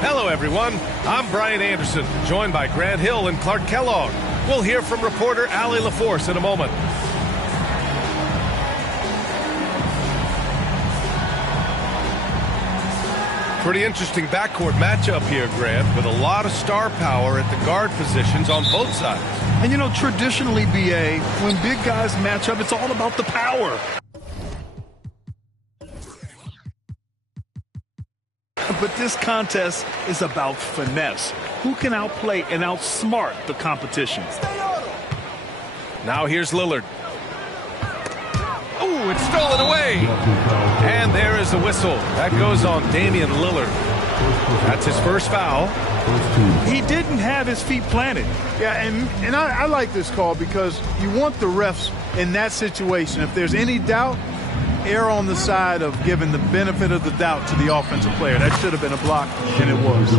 Hello, everyone. I'm Brian Anderson, joined by Grant Hill and Clark Kellogg. We'll hear from reporter Allie LaForce in a moment. Pretty interesting backcourt matchup here, Grant, with a lot of star power at the guard positions on both sides. And, you know, traditionally, B.A., when big guys match up, it's all about the power. But this contest is about finesse. Who can outplay and outsmart the competition? Now here's Lillard. Ooh, it's stolen away. And there is the whistle. That goes on Damian Lillard. That's his first foul. He didn't have his feet planted. Yeah, and I like this call because you want the refs in that situation. If there's any doubt, err on the side of giving the benefit of the doubt to the offensive player. That should have been a block, and it was.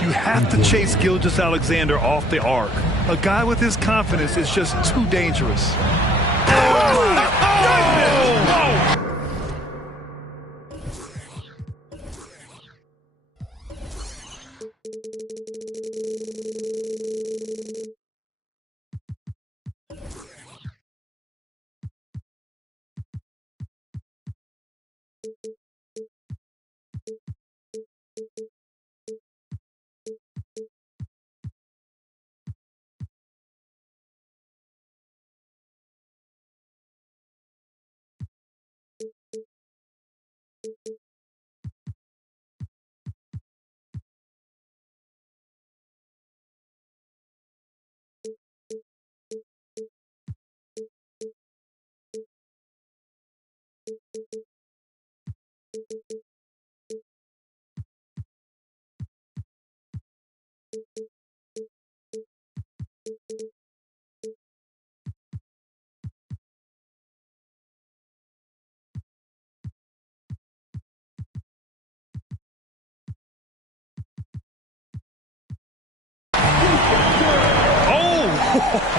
You have to chase Gilgeous-Alexander off the arc. A guy with his confidence is just too dangerous.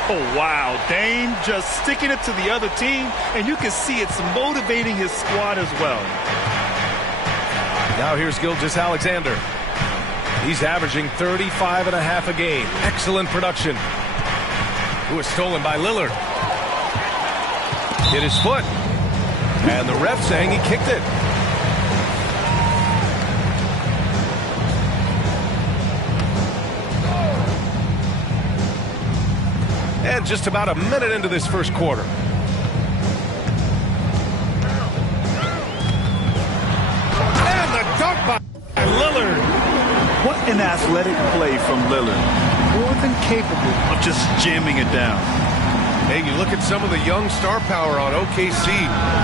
Oh, wow. Dame just sticking it to the other team, and you can see it's motivating his squad as well. Now here's Gilgeous-Alexander. He's averaging 35.5 a game. Excellent production. It was stolen by Lillard. Hit his foot. And the ref saying he kicked it. And just about a minute into this first quarter. And the dunk by Lillard. What an athletic play from Lillard. More than capable of just jamming it down. Hey, you look at some of the young star power on OKC.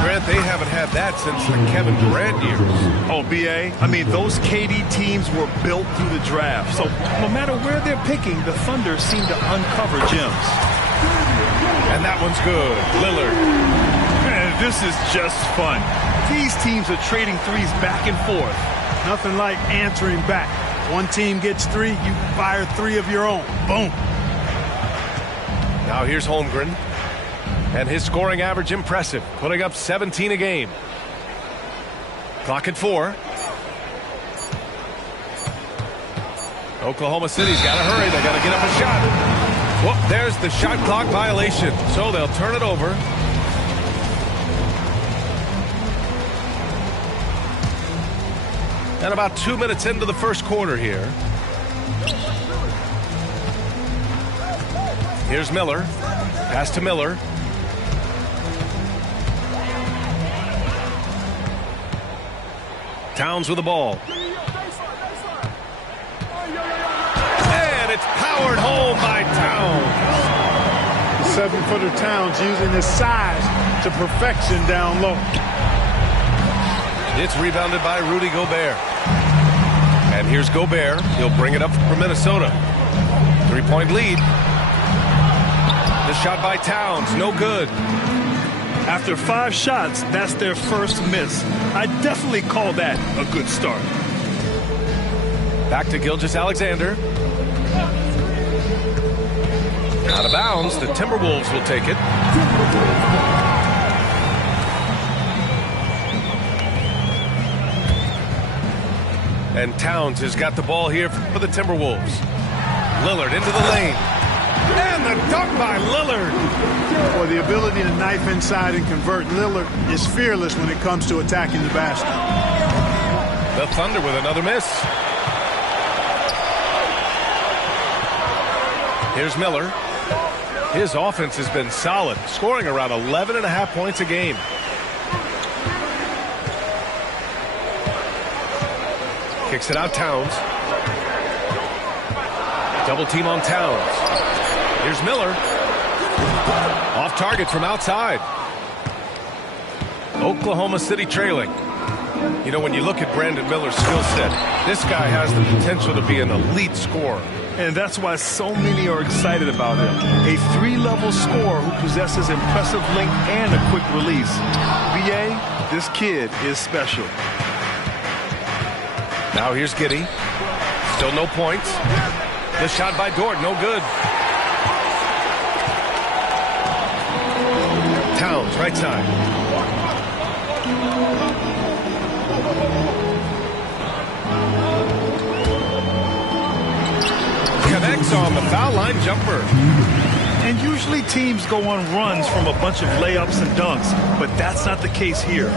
Grant, they haven't had that since the Kevin Durant years. Oh, B.A., I mean, those KD teams were built through the draft. So no matter where they're picking, the Thunder seem to uncover gems. And that one's good. Lillard. Man, this is just fun. These teams are trading threes back and forth. Nothing like answering back. One team gets three, you fire three of your own. Boom. Now here's Holmgren. And his scoring average impressive, putting up 17 a game. Clock at 4. Oklahoma City's got to hurry. They got to get up a shot. Whoop, there's the shot clock violation. So they'll turn it over. And about 2 minutes into the first quarter here. Here's Miller. Pass to Miller. Towns with the ball. And it's powered home by Towns. The 7-footer Towns using his size to perfection down low. It's rebounded by Rudy Gobert. And here's Gobert. He'll bring it up for Minnesota. 3-point lead. The shot by Towns, no good. After 5 shots, that's their first miss. I definitely call that a good start. Back to Gilgeous-Alexander. Out of bounds, the Timberwolves will take it. And Towns has got the ball here for the Timberwolves. Lillard into the lane. And the dunk by Lillard. Well, the ability to knife inside and convert. Lillard is fearless when it comes to attacking the basket. The Thunder with another miss. Here's Miller. His offense has been solid, scoring around 11.5 points a game. Kicks it out, Towns. Double team on Towns. Here's Miller. Off target from outside. Oklahoma City trailing. You know, when you look at Brandon Miller's skill set, this guy has the potential to be an elite scorer. And that's why so many are excited about him. A 3-level scorer who possesses impressive length and a quick release. BA, this kid is special. Now here's Giddey. Still no points. The shot by Dort, no good. Towns, right side. Connects on the foul line jumper. And usually teams go on runs from a bunch of layups and dunks, but that's not the case here.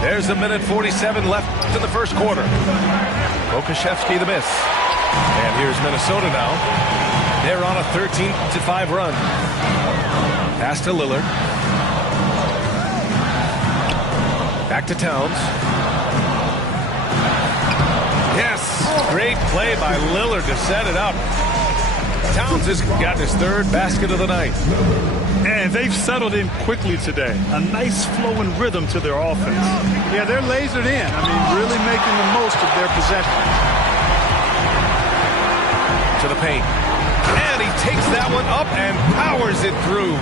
There's 1:47 left in the first quarter. Pokusevski the miss. And here's Minnesota now. They're on a 13-5 run. Pass to Lillard. Back to Towns. Yes, great play by Lillard to set it up. Towns has got his third basket of the night. And they've settled in quickly today. A nice flow and rhythm to their offense. Yeah, they're lasered in. I mean, really making the most of their possession. To the paint. And he takes that one up and powers it through.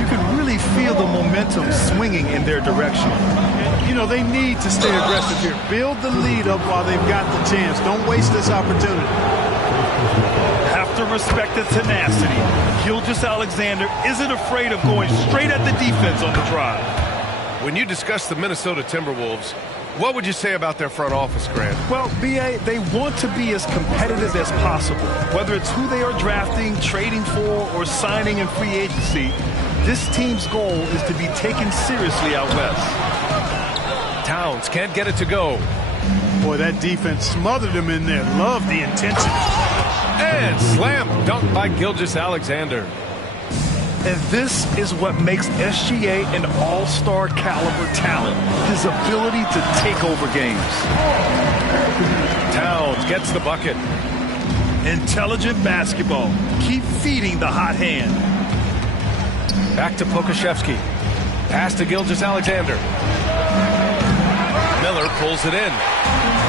You can really feel the momentum swinging in their direction. You know, they need to stay aggressive here. Build the lead up while they've got the chance. Don't waste this opportunity. Have to respect the tenacity. Gilgeous-Alexander isn't afraid of going straight at the defense on the drive. When you discuss the Minnesota Timberwolves, what would you say about their front office, Grant? Well, B.A., they want to be as competitive as possible. Whether it's who they are drafting, trading for, or signing in free agency, this team's goal is to be taken seriously out west. Towns can't get it to go. Boy, that defense smothered him in there. Love the intensity. And slam dunk by Gilgeous-Alexander. And this is what makes SGA an all-star caliber talent. His ability to take over games. Towns gets the bucket. Intelligent basketball. Keep feeding the hot hand. Back to Pokusevski. Pass to Gilgeous-Alexander. Miller pulls it in.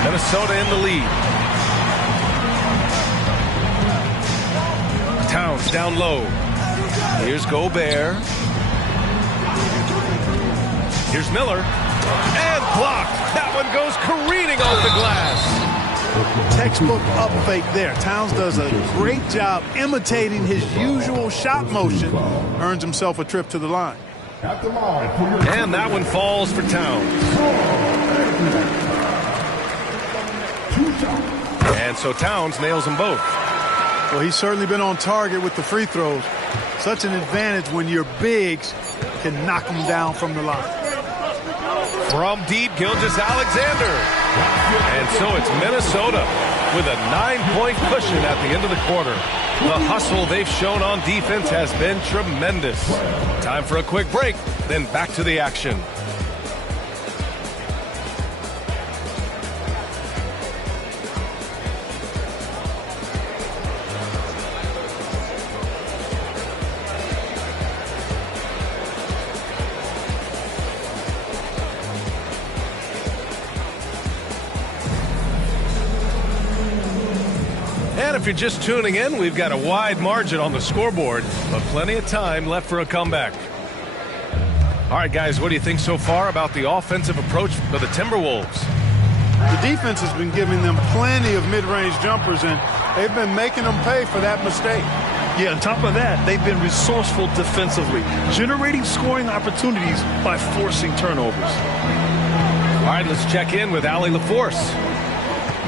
Minnesota in the lead. Towns down low. Here's Gobert. Here's Miller. And blocked. That one goes careening off the glass. Textbook up fake there. Towns does a great job imitating his usual shot motion. Earns himself a trip to the line. And that one falls for Towns. And so Towns nails them both. Well, he's certainly been on target with the free throws. Such an advantage when your bigs can knock them down from the line. From deep, Gilgeous-Alexander. And so it's Minnesota with a 9-point cushion at the end of the quarter. The hustle they've shown on defense has been tremendous. Time for a quick break, then back to the action. And if you're just tuning in, we've got a wide margin on the scoreboard, but plenty of time left for a comeback. All right, guys, what do you think so far about the offensive approach of the Timberwolves? The defense has been giving them plenty of mid-range jumpers, and they've been making them pay for that mistake. Yeah, on top of that, they've been resourceful defensively, generating scoring opportunities by forcing turnovers. All right, let's check in with Allie LaForce.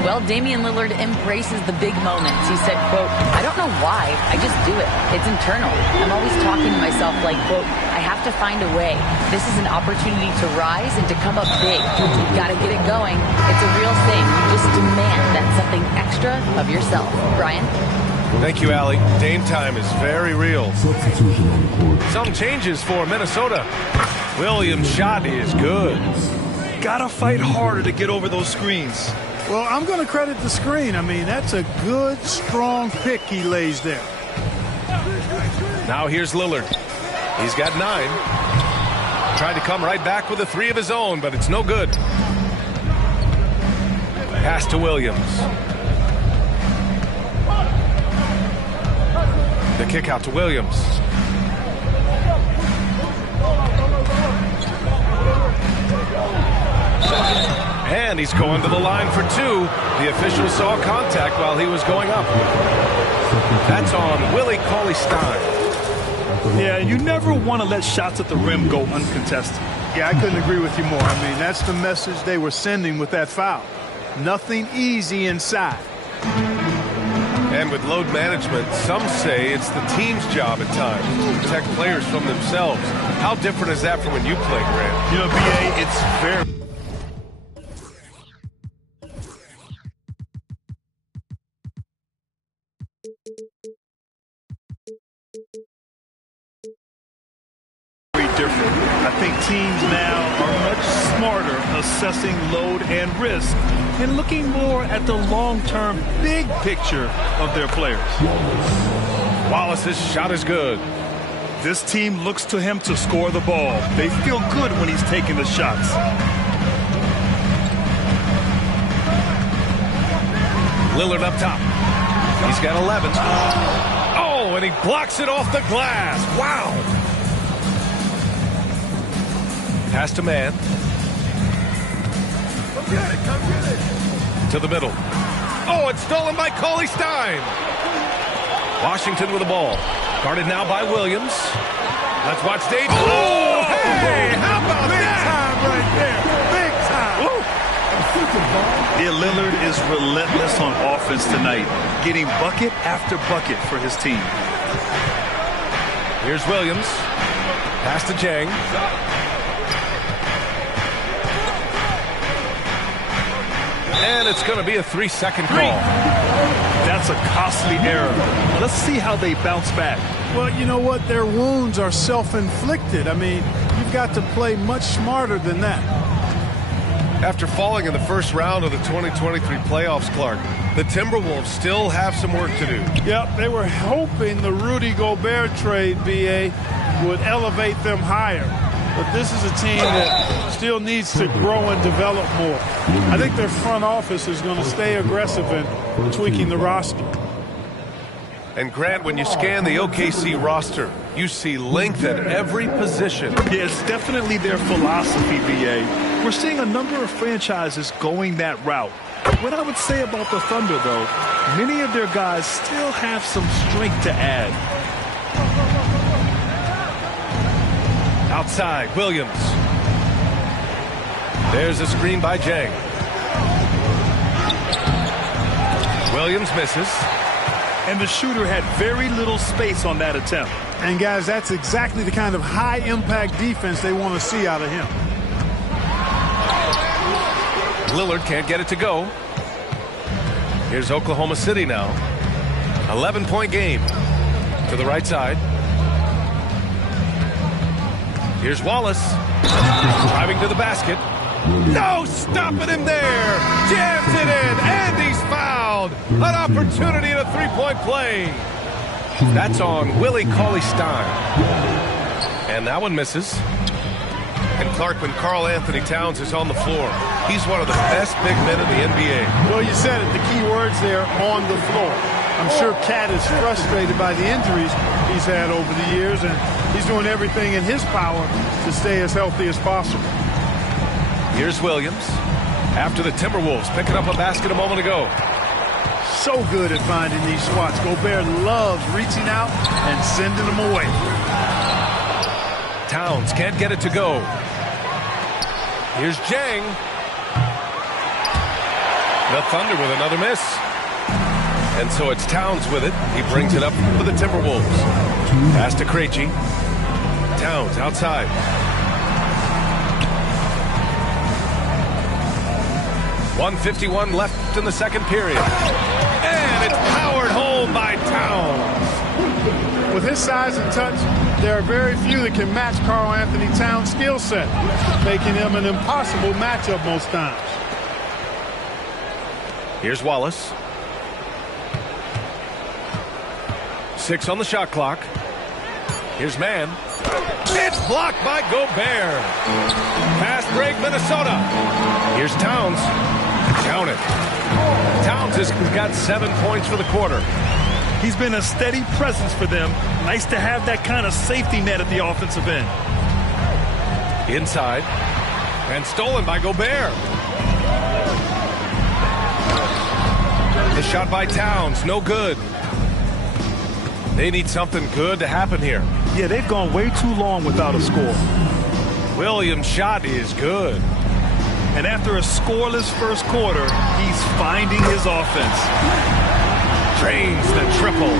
Well, Damian Lillard embraces the big moments. He said, quote, "I don't know why, I just do it. It's internal. I'm always talking to myself like, quote, I have to find a way. This is an opportunity to rise and to come up big. You've got to get it going. It's a real thing. You just demand that something extra of yourself." Brian? Thank you, Allie. Dame time is very real. Some changes for Minnesota. Williams' shot is good. Gotta fight harder to get over those screens. Well, I'm going to credit the screen. I mean, that's a good, strong pick he lays there. Now here's Lillard. He's got 9. Tried to come right back with a 3 of his own, but it's no good. Pass to Williams. The kick out to Williams. And he's going to the line for 2. The official saw contact while he was going up. That's on Willie Cauley-Stein. Yeah, you never want to let shots at the rim go uncontested. Yeah, I couldn't agree with you more. I mean, that's the message they were sending with that foul. Nothing easy inside. And with load management, some say it's the team's job at times to protect players from themselves. How different is that from when you play, Grant? You know, BA, it's very... different. I think teams now are much smarter assessing load and risk and looking more at the long-term big picture of their players. Wallace's shot is good. This team looks to him to score the ball. They feel good when he's taking the shots. Lillard up top. He's got 11. Oh, and he blocks it off the glass. Wow. Pass to man. Come get it. To the middle. Oh, it's stolen by Cauley-Stein. Washington with the ball. Guarded now by Williams. Let's watch Dave. Oh, hey, how about Big that? time right there. Big time. Yeah, Lillard is relentless on offense tonight, getting bucket after bucket for his team. Here's Williams. Pass to Jang. And it's going to be a 3-second call. That's a costly error. Let's see how they bounce back. Well, you know what? Their wounds are self-inflicted. I mean, you've got to play much smarter than that. After falling in the first round of the 2023 playoffs, Clark, the Timberwolves still have some work to do. Yep, they were hoping the Rudy Gobert trade, BA, would elevate them higher. But this is a team that still needs to grow and develop more. I think their front office is going to stay aggressive in tweaking the roster. And Grant, when you scan the OKC roster, you see length at every position. Yeah, it's definitely their philosophy, BA. We're seeing a number of franchises going that route. What I would say about the Thunder, though, many of their guys still have some strength to add. Outside, Williams. There's a screen by Jang. Williams misses. And the shooter had very little space on that attempt. And, guys, that's exactly the kind of high-impact defense they want to see out of him. Lillard can't get it to go. Here's Oklahoma City now. 11-point game. To the right side. Here's Wallace. Driving to the basket. No, stopping him there. Jams it in, and he's fouled. An opportunity in a three-point play. That's on Willie Cauley-Stein. And that one misses. And Clark, when Karl Anthony Towns is on the floor, he's one of the best big men in the NBA. Well, you said it. The key words there, on the floor. I'm sure Cat is frustrated by the injuries he's had over the years, and he's doing everything in his power to stay as healthy as possible. Here's Williams. After the Timberwolves picking up a basket a moment ago. so good at finding these swats. Gobert loves reaching out and sending them away. Towns can't get it to go. Here's Jang. The Thunder with another miss. And so it's Towns with it. He brings it up for the Timberwolves. Pass to Krejci. Towns outside. .151 left in the second period. And it's powered home by Towns. With his size and touch, there are very few that can match Karl-Anthony Towns' skill set, making him an impossible matchup most times. Here's Wallace. 6 on the shot clock. Here's Mann. It's blocked by Gobert. Fast break, Minnesota. Here's Towns. Count it. Towns has got 7 points for the quarter. He's been a steady presence for them. Nice to have that kind of safety net at the offensive end. Inside. And stolen by Gobert. The shot by Towns, no good. They need something good to happen here. Yeah, they've gone way too long without a score. Williams' shot is good. And after a scoreless first quarter, he's finding his offense. Drains the triple.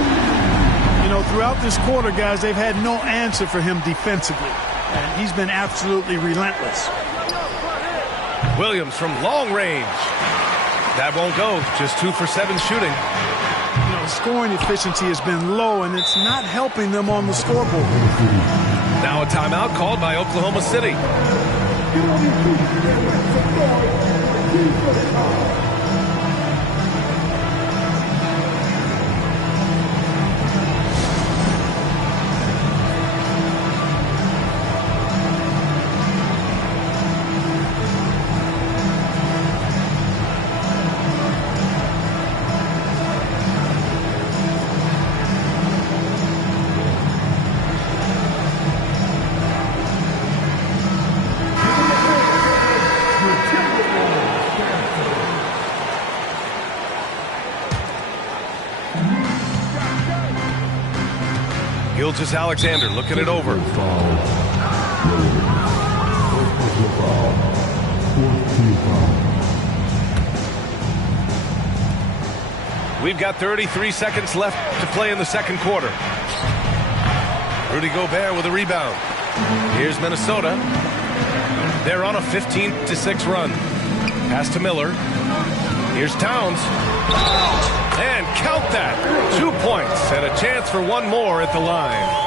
You know, throughout this quarter, guys, they've had no answer for him defensively. And he's been absolutely relentless. Williams from long range. That won't go. Just 2 for 7 shooting. You know, scoring efficiency has been low, and it's not helping them on the scoreboard. Now a timeout called by Oklahoma City. Gilgeous-Alexander looking it over. We've got 33 seconds left to play in the second quarter. Rudy Gobert with a rebound. Here's Minnesota. They're on a 15-6 run. Pass to Miller. Here's Towns. And count that. 2 points and a chance for one more at the line.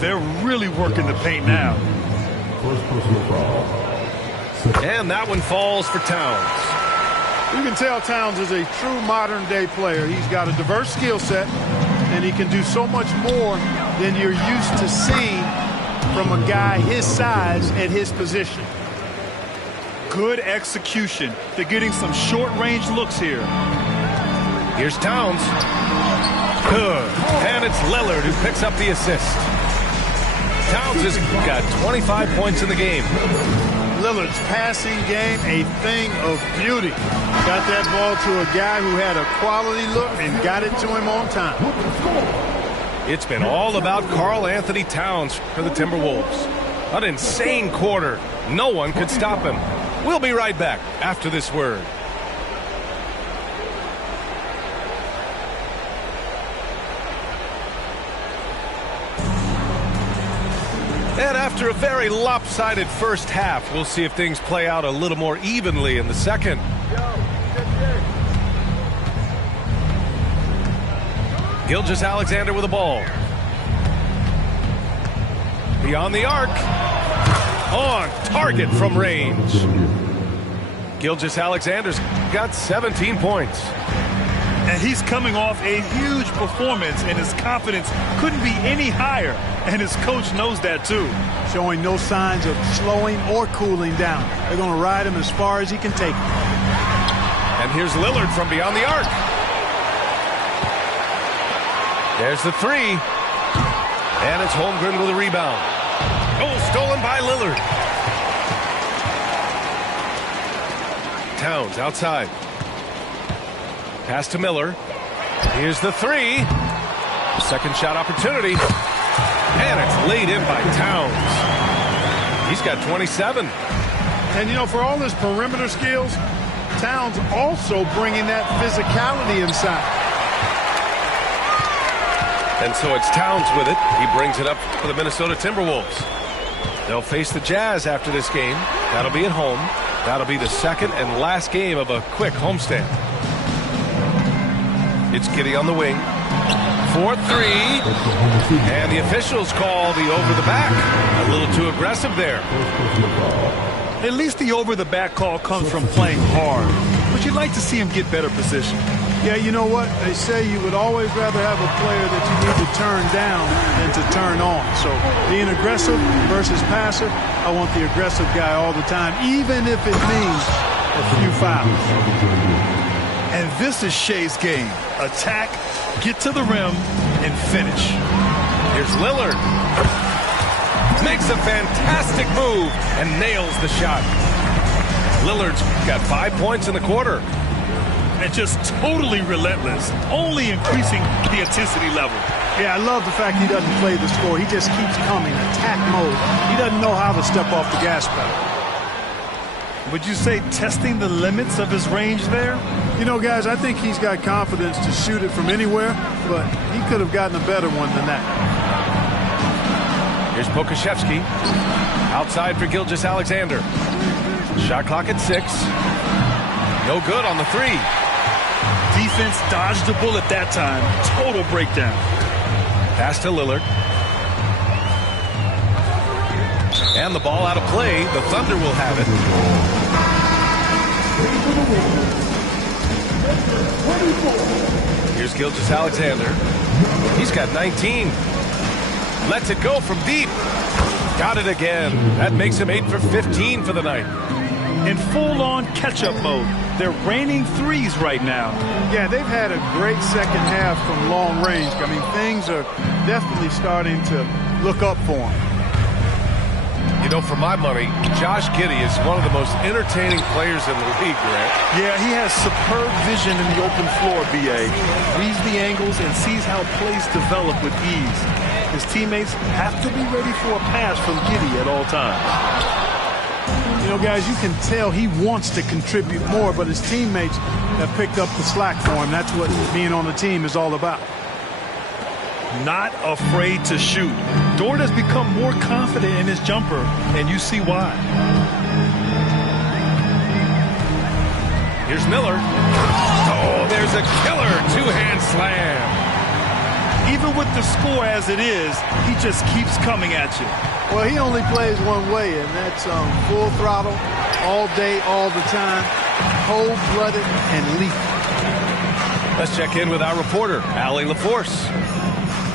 They're really working the paint now. And that one falls for Towns. You can tell Towns is a true modern-day player. He's got a diverse skill set, and he can do so much more than you're used to seeing from a guy his size at his position. Good execution. They're getting some short-range looks here. Here's Towns. Good. And it's Lillard who picks up the assist. Towns has got 25 points in the game. Lillard's passing game, a thing of beauty. Got that ball to a guy who had a quality look and got it to him on time. It's been all about Karl-Anthony Towns for the Timberwolves. An insane quarter. No one could stop him. We'll be right back after this word. And after a very lopsided first half, we'll see if things play out a little more evenly in the second. Gilgeous-Alexander with the ball. Beyond the arc. On target from range. Gilgeous-Alexander's got 17 points. And he's coming off a huge performance, and his confidence couldn't be any higher. And his coach knows that, too. Showing no signs of slowing or cooling down. They're going to ride him as far as he can take him. And here's Lillard from beyond the arc. There's the three. And it's Holmgren with a rebound. Oh, stolen by Lillard. Towns outside. Pass to Miller. Here's the three. Second shot opportunity. And it's laid in by Towns. He's got 27. And, you know, for all his perimeter skills, Towns also bringing that physicality inside. And so it's Towns with it. He brings it up for the Minnesota Timberwolves. They'll face the Jazz after this game. That'll be at home. That'll be the second and last game of a quick homestand. It's Giddey on the wing. 4-3. And the officials call the over the back. A little too aggressive there. At least the over-the-back call comes from playing hard. But you'd like to see him get better position. Yeah, you know what? They say you would always rather have a player that you need to turn down than to turn on. So being aggressive versus passive, I want the aggressive guy all the time, even if it means a few fouls. And this is Shea's game. Attack, get to the rim, and finish. Here's Lillard. Makes a fantastic move and nails the shot. Lillard's got 5 points in the quarter. And just totally relentless, only increasing the intensity level. Yeah, I love the fact he doesn't play the score. He just keeps coming, attack mode. He doesn't know how to step off the gas pedal. Would you say testing the limits of his range there? You know, guys, I think he's got confidence to shoot it from anywhere, but he could have gotten a better one than that. Here's Pokusevski. Outside for Gilgeous-Alexander. Shot clock at 6. No good on the three. Defense dodged the bullet that time. Total breakdown. Pass to Lillard. And the ball out of play. The Thunder will have it. Here's Gilgeous-Alexander. He's got 19. Lets it go from deep. Got it again. That makes him 8 for 15 for the night. In full-on catch-up mode. They're raining threes right now. Yeah, they've had a great second half from long range. I mean, things are definitely starting to look up for them. You know, for my money, Josh Giddey is one of the most entertaining players in the league, Grant. Yeah, he has superb vision in the open floor, B.A. Reads the angles and sees how plays develop with ease. His teammates have to be ready for a pass from Giddey at all times. You know, guys, you can tell he wants to contribute more, but his teammates have picked up the slack for him. That's what being on the team is all about. Not afraid to shoot. Dort has become more confident in his jumper, and you see why. Here's Miller. Oh, there's a killer two-hand slam. Even with the score as it is, he just keeps coming at you. Well, he only plays one way, and that's full throttle, all day, all the time, cold-blooded and lethal. Let's check in with our reporter, Allie LaForce.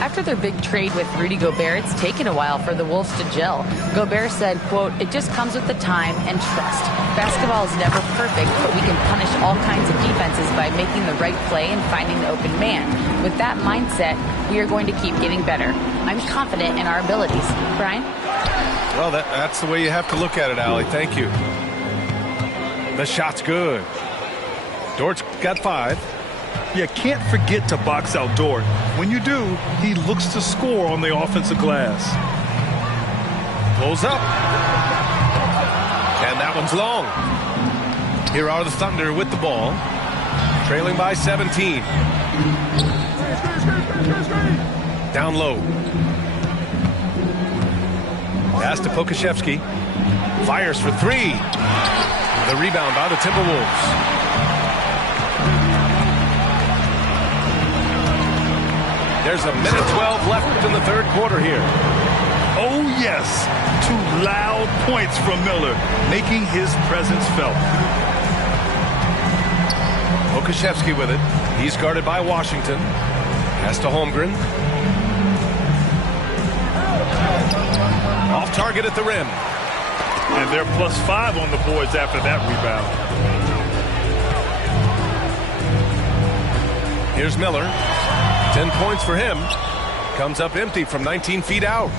After their big trade with Rudy Gobert, it's taken a while for the Wolves to gel. Gobert said, quote, "It just comes with the time and trust. Basketball is never perfect, but we can punish all kinds of defenses by making the right play and finding the open man. With that mindset, we are going to keep getting better. I'm confident in our abilities." Brian? Well, that's the way you have to look at it, Allie. Thank you. The shot's good. Dort's got 5. You can't forget to box out Dort. When you do, he looks to score on the offensive glass. Pulls up. And that one's long. Here are the Thunder with the ball. Trailing by 17. Down low. Pass to Pokusevski. Fires for 3. The rebound by the Timberwolves. There's a minute 12 left in the third quarter here. Oh, yes. 2 loud points from Miller, making his presence felt. Pokusevski with it. He's guarded by Washington. Pass to Holmgren. Off target at the rim. And they're +5 on the boards after that rebound. Here's Miller. 10 points for him. Comes up empty from 19 feet out.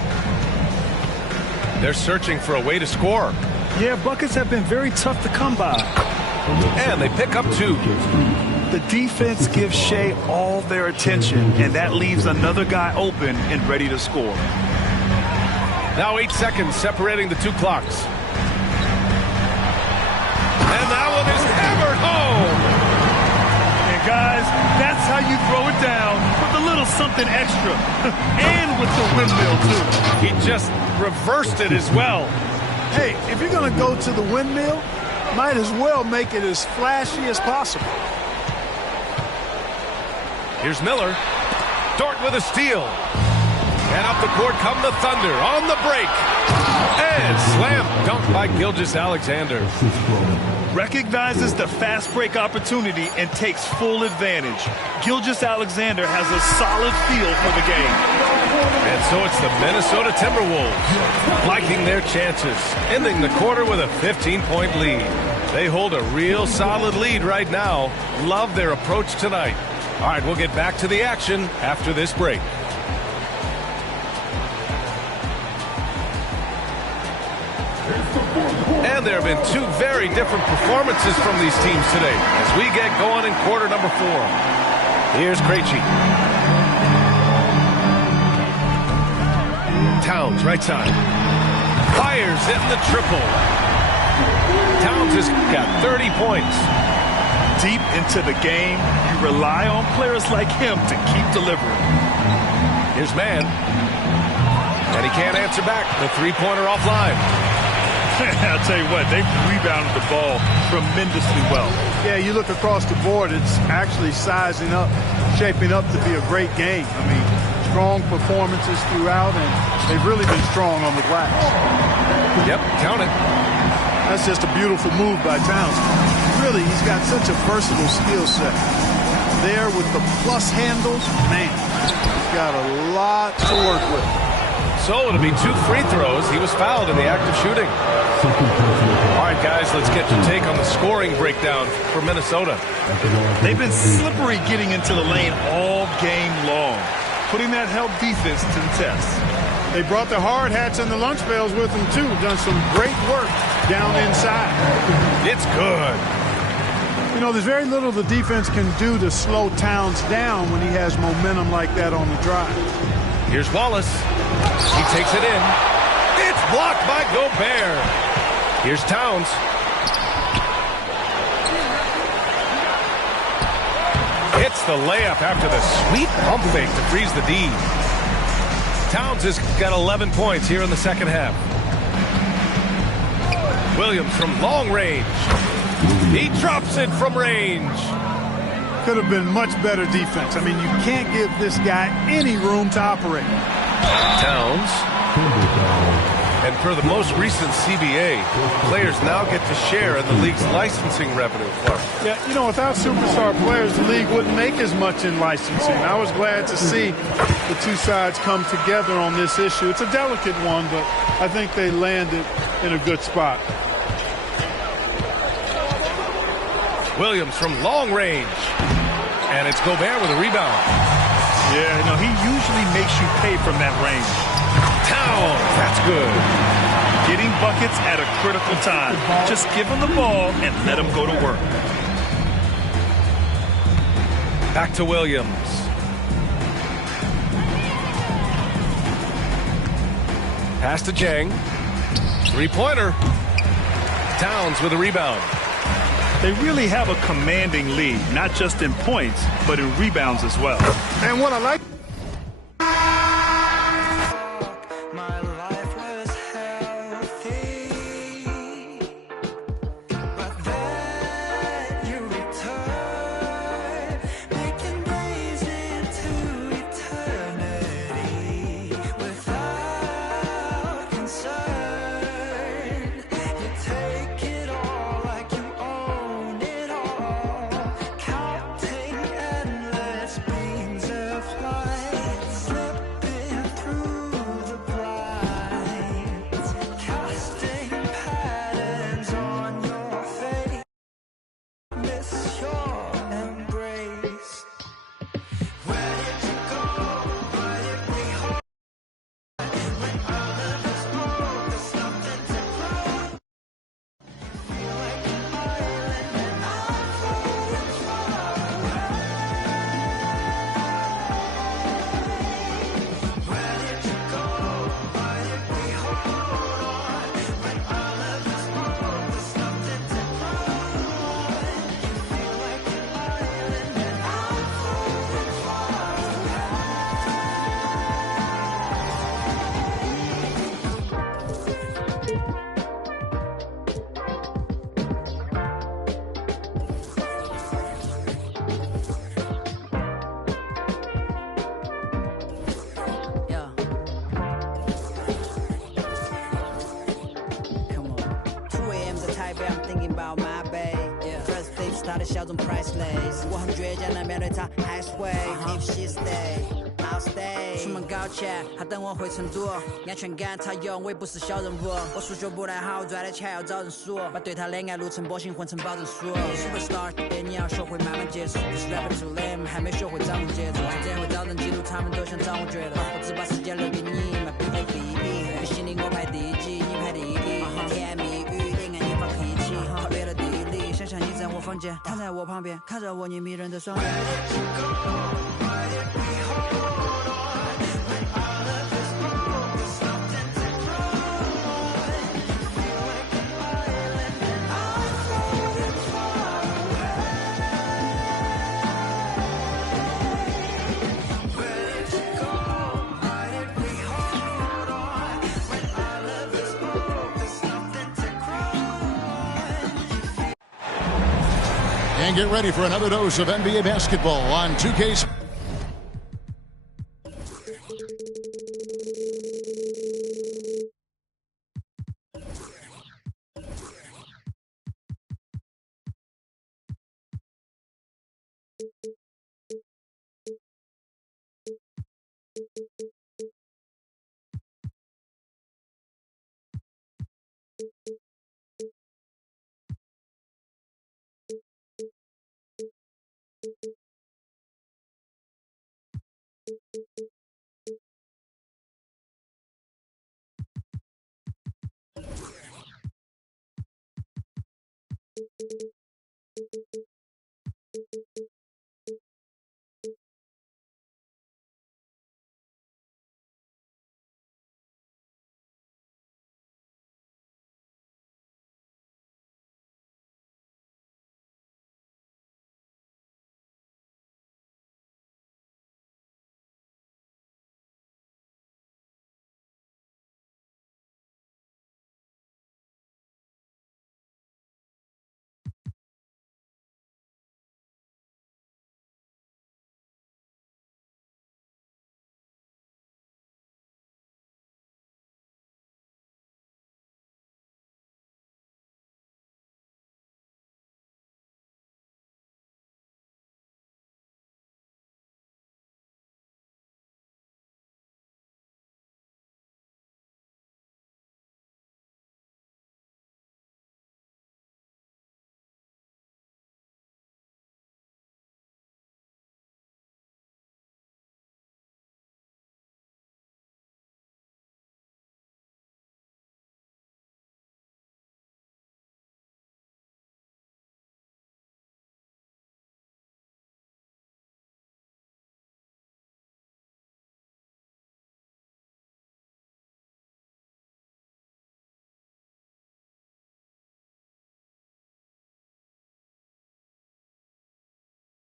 They're searching for a way to score. Yeah, buckets have been very tough to come by. And they pick up 2. The defense gives Shea all their attention, and that leaves another guy open and ready to score. Now 8 seconds separating the two clocks. And that one is hammered home. And guys, that's how you throw it down with a little something extra. And with the windmill, too. He just reversed it as well. Hey, if you're going to go to the windmill, might as well make it as flashy as possible. Here's Miller. Dort with a steal. And up the court come the Thunder on the break. And slam dunk by Gilgeous-Alexander. Recognizes the fast break opportunity and takes full advantage. Gilgeous-Alexander has a solid feel for the game. And so it's the Minnesota Timberwolves liking their chances, ending the quarter with a 15-point lead. They hold a real solid lead right now. Love their approach tonight. All right, we'll get back to the action after this break. And there have been two very different performances from these teams today as we get going in quarter number 4. Here's Krejci. Towns, right side. Fires in the triple. Towns has got 30 points. Deep into the game, you rely on players like him to keep delivering. Here's Mann. And he can't answer back. The three-pointer offline. I'll tell you what, they've rebounded the ball tremendously well. Yeah, you look across the board, it's actually sizing up, shaping up to be a great game. I mean, strong performances throughout, and they've really been strong on the glass. Yep, count it. That's just a beautiful move by Towns. Really, he's got such a versatile skill set. There with the plus handles, man, he's got a lot to work with. So it'll be 2 free throws. He was fouled in the act of shooting. All right, guys, let's get your take on the scoring breakdown for Minnesota. They've been slippery getting into the lane all game long, putting that help defense to the test. They brought the hard hats and the lunch pails with them, too. Done some great work down inside. It's good. You know, there's very little the defense can do to slow Towns down when he has momentum like that on the drive. Here's Wallace. He takes it in. It's blocked by Gobert. Here's Towns. Hits the layup after the sweet pump fake to freeze the D. Towns has got 11 points here in the second half. Williams from long range. He drops it from range. Could have been much better defense. I mean, you can't give this guy any room to operate. Towns. And for the most recent CBA, players now get to share in the league's licensing revenue. Yeah, you know, without superstar players, the league wouldn't make as much in licensing. I was glad to see the two sides come together on this issue. It's a delicate one, but I think they landed in a good spot. Williams from long range. And it's Gobert with a rebound. Yeah, no, he usually makes you pay from that range. Towns, that's good. Getting buckets at a critical time. Just give him the ball and let him go to work. Back to Williams. Pass to Jang. Three-pointer. Towns with a rebound. They really have a commanding lead, not just in points, but in rebounds as well. And what I like... 的小众 priceless， 我很倔强的面对他还是会 If she stay。I'll stay 出门搞钱，他等我回成都，安全感他有，我也不是小人物。我数学不太好，赚的钱要找人数，把对他的爱路程波形混成保证书。Superstar， 对你要学会慢慢接受，就是 rapper too lame， 还没学会掌控节奏，这样会造成嫉妒，他们都想掌握觉得，我只把时间留给你，买不费费力，比心里我排第几，你排第一，甜言蜜语，恋爱你发脾气，考虑了地理，想象你在我房间，躺在我旁边，看着我你迷人的双眼。And get ready for another dose of NBA basketball on 2K.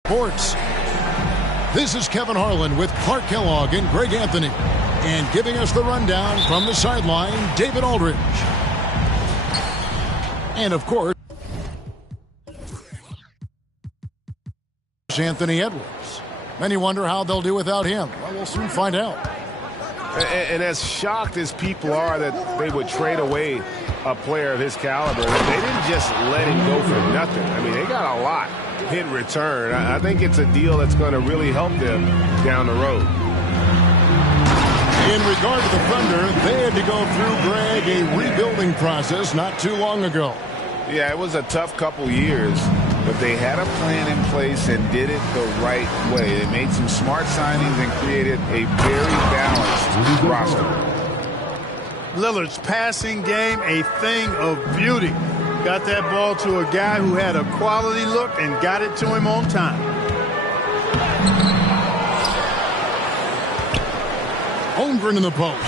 Sports. This is Kevin Harlan with Clark Kellogg and Greg Anthony. And giving us the rundown from the sideline, David Aldridge. And of course, Anthony Edwards. Many wonder how they'll do without him. Well, we'll soon find out. And as shocked as people are that they would trade away a player of his caliber, they didn't just let him go for nothing. I mean, they got a lot in return. I think it's a deal that's going to really help them down the road. In regard to the Thunder, they had to go through, Greg, a rebuilding process not too long ago. Yeah, it was a tough couple years, but they had a plan in place and did it the right way. They made some smart signings and created a very balanced roster. Lillard's passing game, a thing of beauty. Got that ball to a guy who had a quality look and got it to him on time. Holmgren in the post.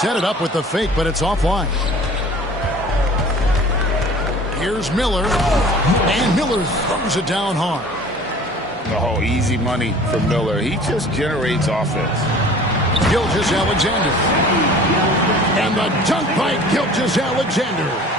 Set it up with the fake, but it's offline. Here's Miller. And Miller throws it down hard. Oh, easy money for Miller. He just generates offense. Gilgeous-Alexander. And the dunk by Gilgeous-Alexander.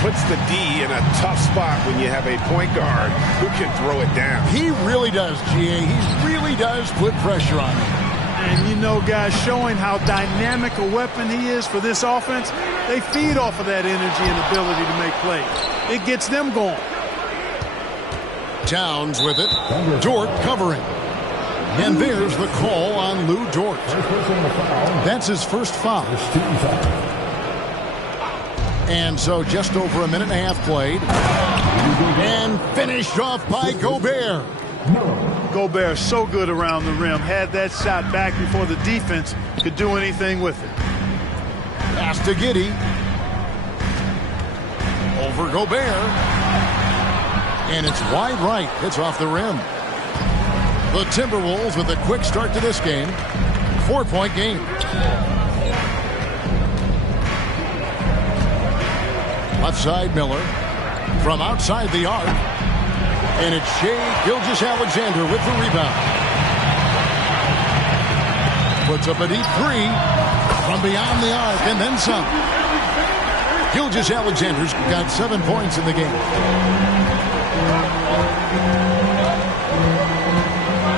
Puts the D in a tough spot when you have a point guard who can throw it down. He really does, GA. He really does put pressure on him. And you know, guys, showing how dynamic a weapon he is for this offense, they feed off of that energy and ability to make plays. It gets them going. Towns with it. Dort covering. And there's the call on Lou Dort. That's his first foul. And so just over a minute and a half played. And finished off by Gobert. Gobert so good around the rim. Had that shot back before the defense could do anything with it. Pass to Giddey. Over Gobert. And it's wide right. It's off the rim. The Timberwolves with a quick start to this game. 4-point game. Left side Miller. From outside the arc. And it's Shai Gilgeous-Alexander with the rebound. Puts up a deep three. From beyond the arc and then some. Gilgeous-Alexander's got 7 points in the game.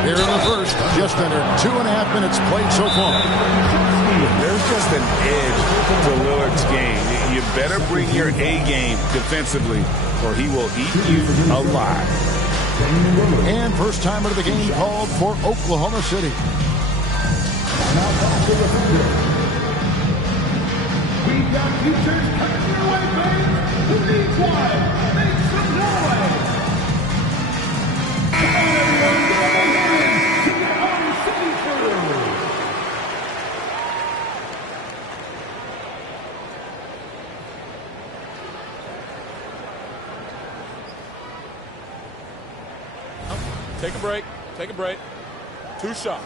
Here in the first, just under 2.5 minutes played so far. There's just an edge to Lillard's game. You better bring your A game defensively, or he will eat you alive. And first time out of the game called for Oklahoma City. We've got futures coming your way, babe. Who needs one? Make some noise. Come on, everyone. Get on those hands to the Oklahoma City crew. Take a break. Take a break. 2 shots.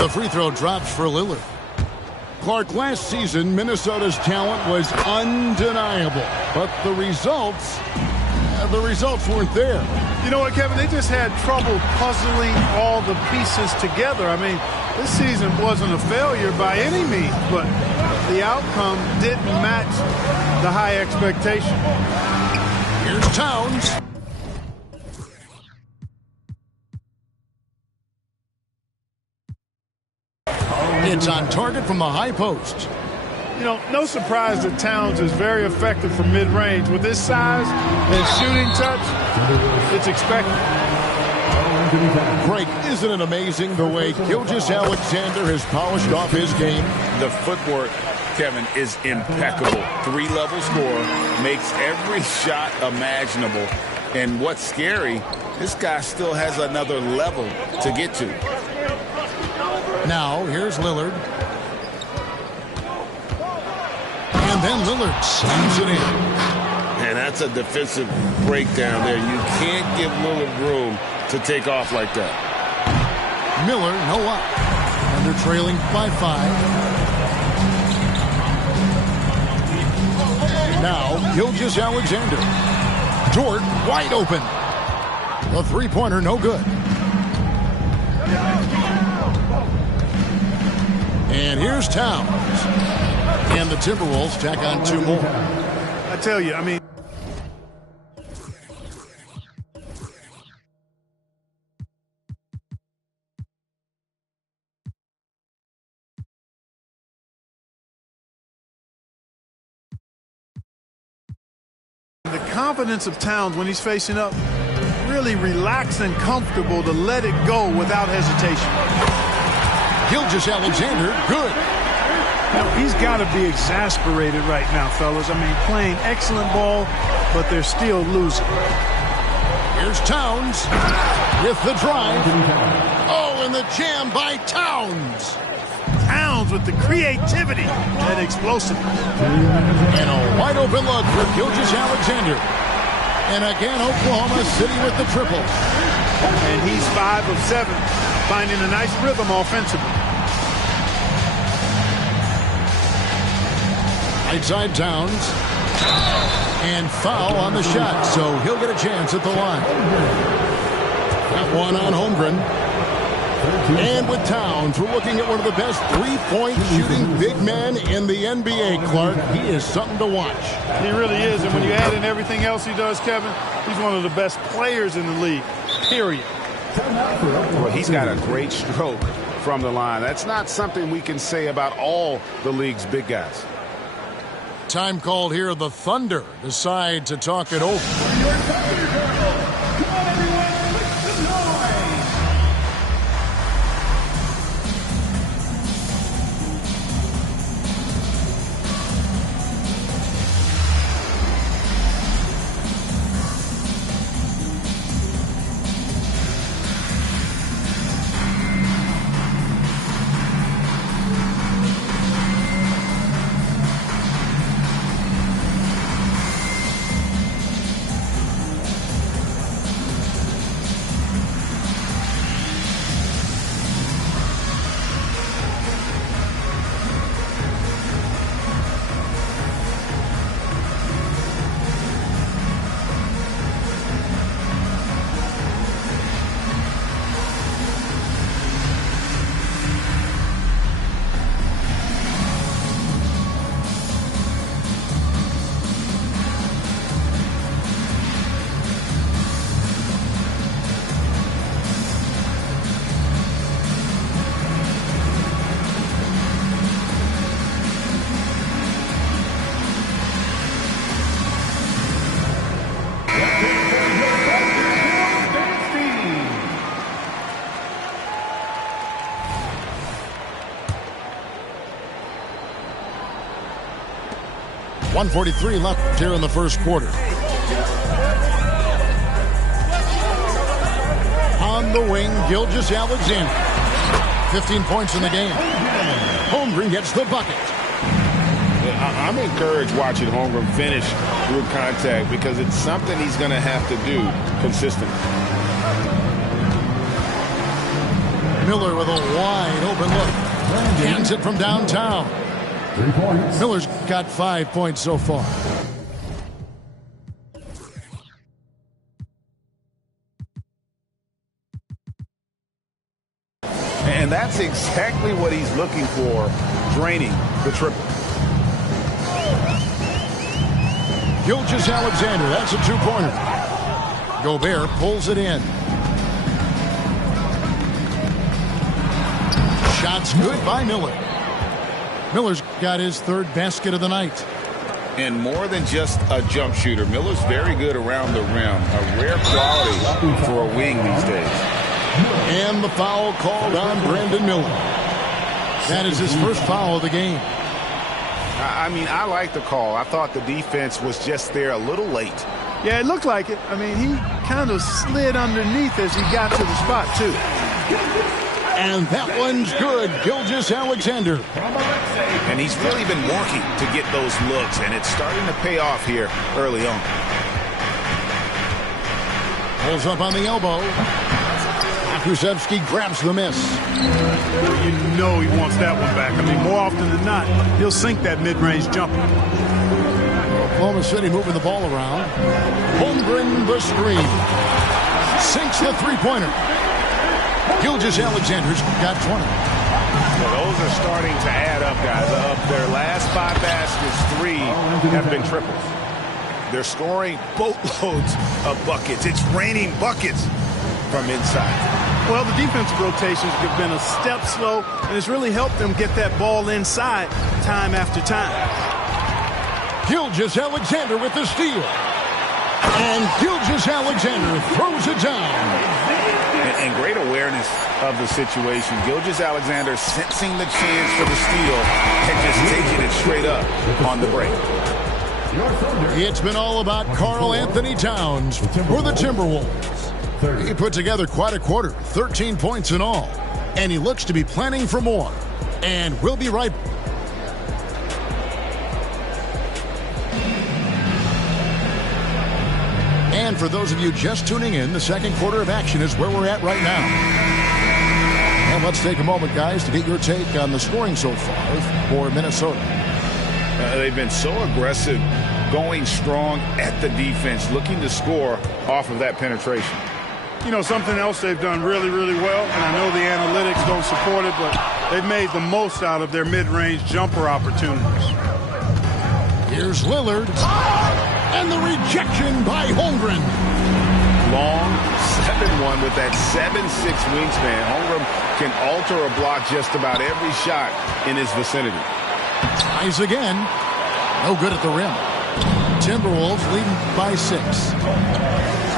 The free throw drops for Lillard. Clark, last season, Minnesota's talent was undeniable, but the results weren't there. You know what, Kevin? They just had trouble puzzling all the pieces together. I mean, this season wasn't a failure by any means, but the outcome didn't match the high expectation. Here's Towns. It's on target from the high post. You know, no surprise that Towns is very effective from mid-range. With his size and shooting touch, it's expected. Greg, isn't it amazing the way Gilgeous-Alexander has polished off his game? The footwork, Kevin, is impeccable. 3-level score, makes every shot imaginable. And what's scary, this guy still has another level to get to. Now, here's Lillard. And then Lillard slams it in. And that's a defensive breakdown there. You can't give Lillard room to take off like that. Miller, no up. Under trailing by 5. Now, Gilgeous-Alexander. Dort wide open. The three-pointer no good. And here's Towns. And the Timberwolves tack on 2 more. I tell you, I mean, the confidence of Towns when he's facing up, really relaxed and comfortable to let it go without hesitation. Gilgeous-Alexander, good. Now, he's got to be exasperated right now, fellas. I mean, playing excellent ball, but they're still losing. Here's Towns with the drive. Oh, and the jam by Towns. Towns with the creativity and explosiveness. And a wide open look for Gilgeous-Alexander. And again, Oklahoma City with the triple. And he's 5 of 7, finding a nice rhythm offensively. Right side Towns. And foul on the shot, so he'll get a chance at the line. That one on Holmgren. And with Towns, we're looking at one of the best three-point shooting big men in the NBA, Clark. He is something to watch. He really is, and when you add in everything else he does, Kevin, he's one of the best players in the league, period. Well, he's got a great stroke from the line. That's not something we can say about all the league's big guys. Time called here. The Thunder decide to talk it over. .143 left here in the first quarter. On the wing, Gilgeous-Alexander. 15 points in the game. Holmgren gets the bucket. I'm encouraged watching Holmgren finish through contact because it's something he's going to have to do consistently. Miller with a wide open look. Hands it from downtown. 3 points. Miller's got 5 points so far. And that's exactly what he's looking for, draining the triple. Gilgeous-Alexander, that's a two-pointer. Gobert pulls it in. Shots good by Miller. Miller's got his third basket of the night. And more than just a jump shooter, Miller's very good around the rim. A rare quality for a wing these days. And the foul called on Brandon Miller. That is his first foul of the game. I mean, I like the call. I thought the defense was just there a little late. Yeah, it looked like it. I mean, he kind of slid underneath as he got to the spot, too. And that one's good. Gilgeous-Alexander. And he's really been working to get those looks, and it's starting to pay off here early on. Pulls up on the elbow. Krzyzewski grabs the miss. You know he wants that one back. I mean, more often than not, he'll sink that mid-range jumper. Oklahoma City moving the ball around. Holmgren the screen. Sinks the three-pointer. Gilgeous-Alexander's got 20. Well, those are starting to add up, guys. Of their last 5 baskets, 3 have been triples. They're scoring boatloads of buckets. It's raining buckets from inside. Well, the defensive rotations have been a step slow, and it's really helped them get that ball inside time after time. Gilgeous-Alexander with the steal. And Gilgeous-Alexander throws it down. And great awareness of the situation. Gilgeous-Alexander sensing the chance for the steal and just taking it straight up on the break. It's been all about Karl Anthony Towns for the Timberwolves. He put together quite a quarter, 13 points in all. And he looks to be planning for more. And we'll be right back. And for those of you just tuning in, the second quarter of action is where we're at right now. And let's take a moment, guys, to get your take on the scoring so far for Minnesota. They've been so aggressive, going strong at the defense, looking to score off of that penetration. You know, something else they've done really, really well, and I know the analytics don't support it, but they've made the most out of their mid-range jumper opportunities. Here's Lillard. And the rejection by Holmgren. Long, open one with that 7'6" wingspan. Holmgren can alter a block just about every shot in his vicinity. Tries again. No good at the rim. Timberwolves leading by 6.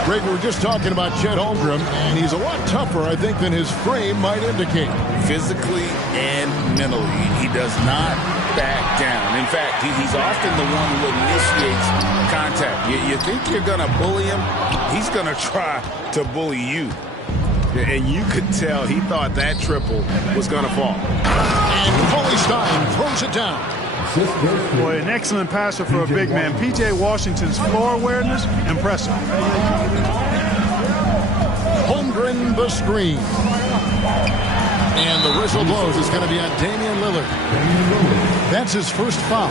Greg, we were just talking about Chet Holmgren, and he's a lot tougher, I think, than his frame might indicate. Physically and mentally, he does not back down. In fact, he's often the one who initiates contact. You think you're going to bully him, he's going to try to bully you. And you could tell he thought that triple was going to fall. And Cauley-Stein throws it down. Boy, an excellent passer for a big man. P.J. Washington's floor awareness, impressive. Holmgren the screen. And the whistle blows. It's going to be on Damian Lillard. That's his first foul.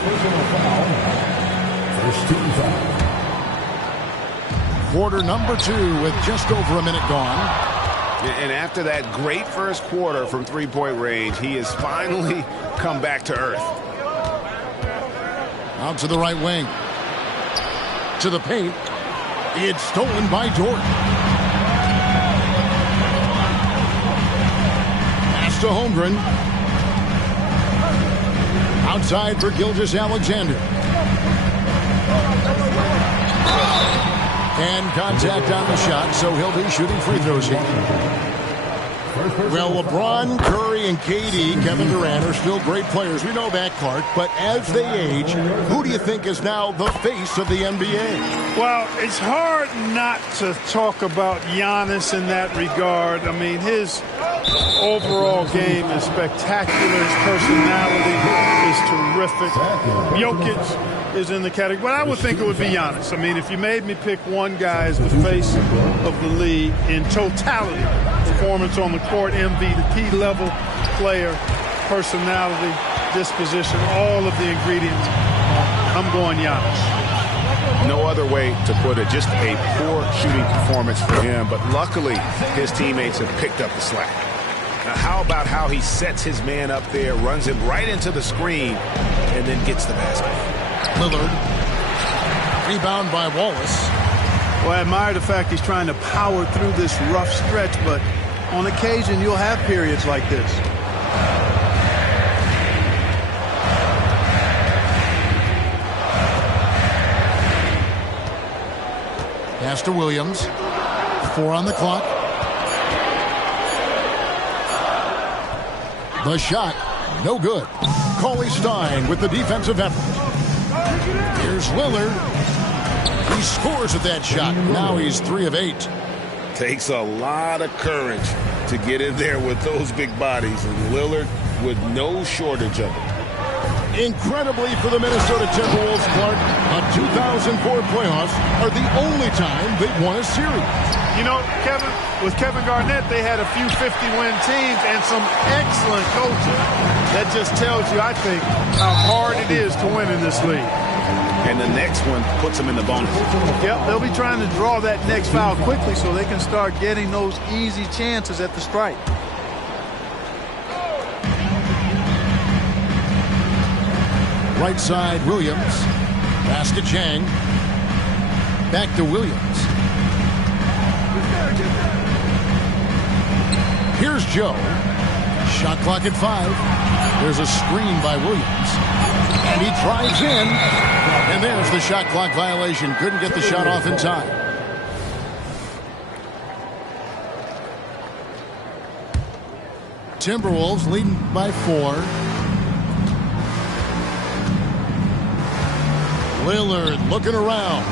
First team foul. Quarter number 2 with just over a minute gone. And after that great first quarter from three-point range, he has finally come back to earth. Out to the right wing. To the paint. It's stolen by Dort. Pass to Holmgren. Outside for Gilgeous-Alexander. And contact on the shot, so he'll be shooting free throws here. Well, LeBron, Curry, and KD, Kevin Durant, are still great players. We know that, Clark. But as they age, who do you think is now the face of the NBA? Well, it's hard not to talk about Giannis in that regard. I mean, his overall game is spectacular. His personality is terrific. Jokic is in the category. But I would think it would be Giannis. I mean, if you made me pick one guy as the face of the league in totality, performance on the court, MVP level player, personality, disposition, all of the ingredients, I'm going Giannis. No other way to put it. Just a poor shooting performance for him. But luckily, his teammates have picked up the slack. Now, how about how he sets his man up there, runs him right into the screen, and then gets the basket? Lillard. Rebound by Wallace. Well, I admire the fact he's trying to power through this rough stretch, but on occasion you'll have periods like this. Pass to Williams. 4 on the clock. The shot, no good. Cauley-Stein with the defensive effort. Here's Lillard. He scores with that shot. Now he's 3 of 8. Takes a lot of courage to get in there with those big bodies, and Lillard with no shortage of it. Incredibly for the Minnesota Timberwolves, Clark, a 2004 playoffs are the only time they've won a series. You know, Kevin, with Kevin Garnett, they had a few 50-win teams and some excellent coaching. That just tells you, I think, how hard it is to win in this league. And the next one puts them in the bonus. Yep, they'll be trying to draw that next foul quickly so they can start getting those easy chances at the stripe. Right side, Williams. Pass to Chang. Back to Williams. Here's Joe. Shot clock at 5. There's a screen by Williams. And he drives in. And there's the shot clock violation. Couldn't get the shot off in time. Timberwolves leading by 4. Lillard looking around.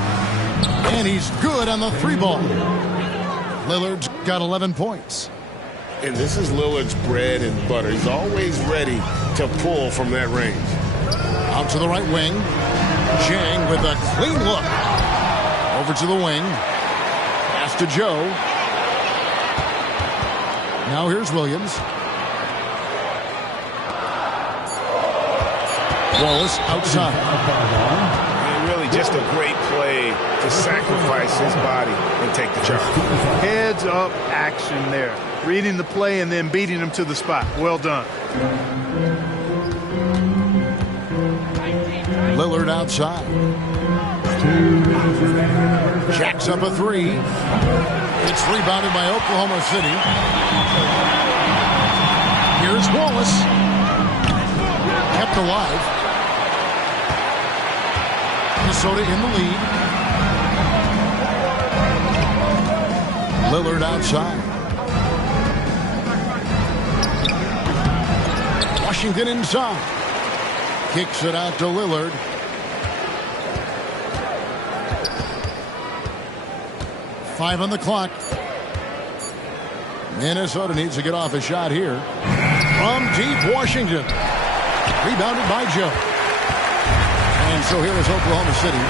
And he's good on the 3-ball. Lillard's got 11 points. And this is Lillard's bread and butter. He's always ready to pull from that range. Out to the right wing. Chang with a clean look. Over to the wing. Pass to Joe. Now here's Williams. Wallace outside. Really just a great play to sacrifice his body and take the charge. Heads up action there. Reading the play and then beating him to the spot. Well done. Lillard outside. Jacks up a 3. It's rebounded by Oklahoma City. Here's Wallace. Kept alive. Minnesota in the lead. Lillard outside. Washington inside. Kicks it out to Lillard. Five on the clock. Minnesota needs to get off a shot here. From deep, Washington. Rebounded by Joe. And so here is Oklahoma City.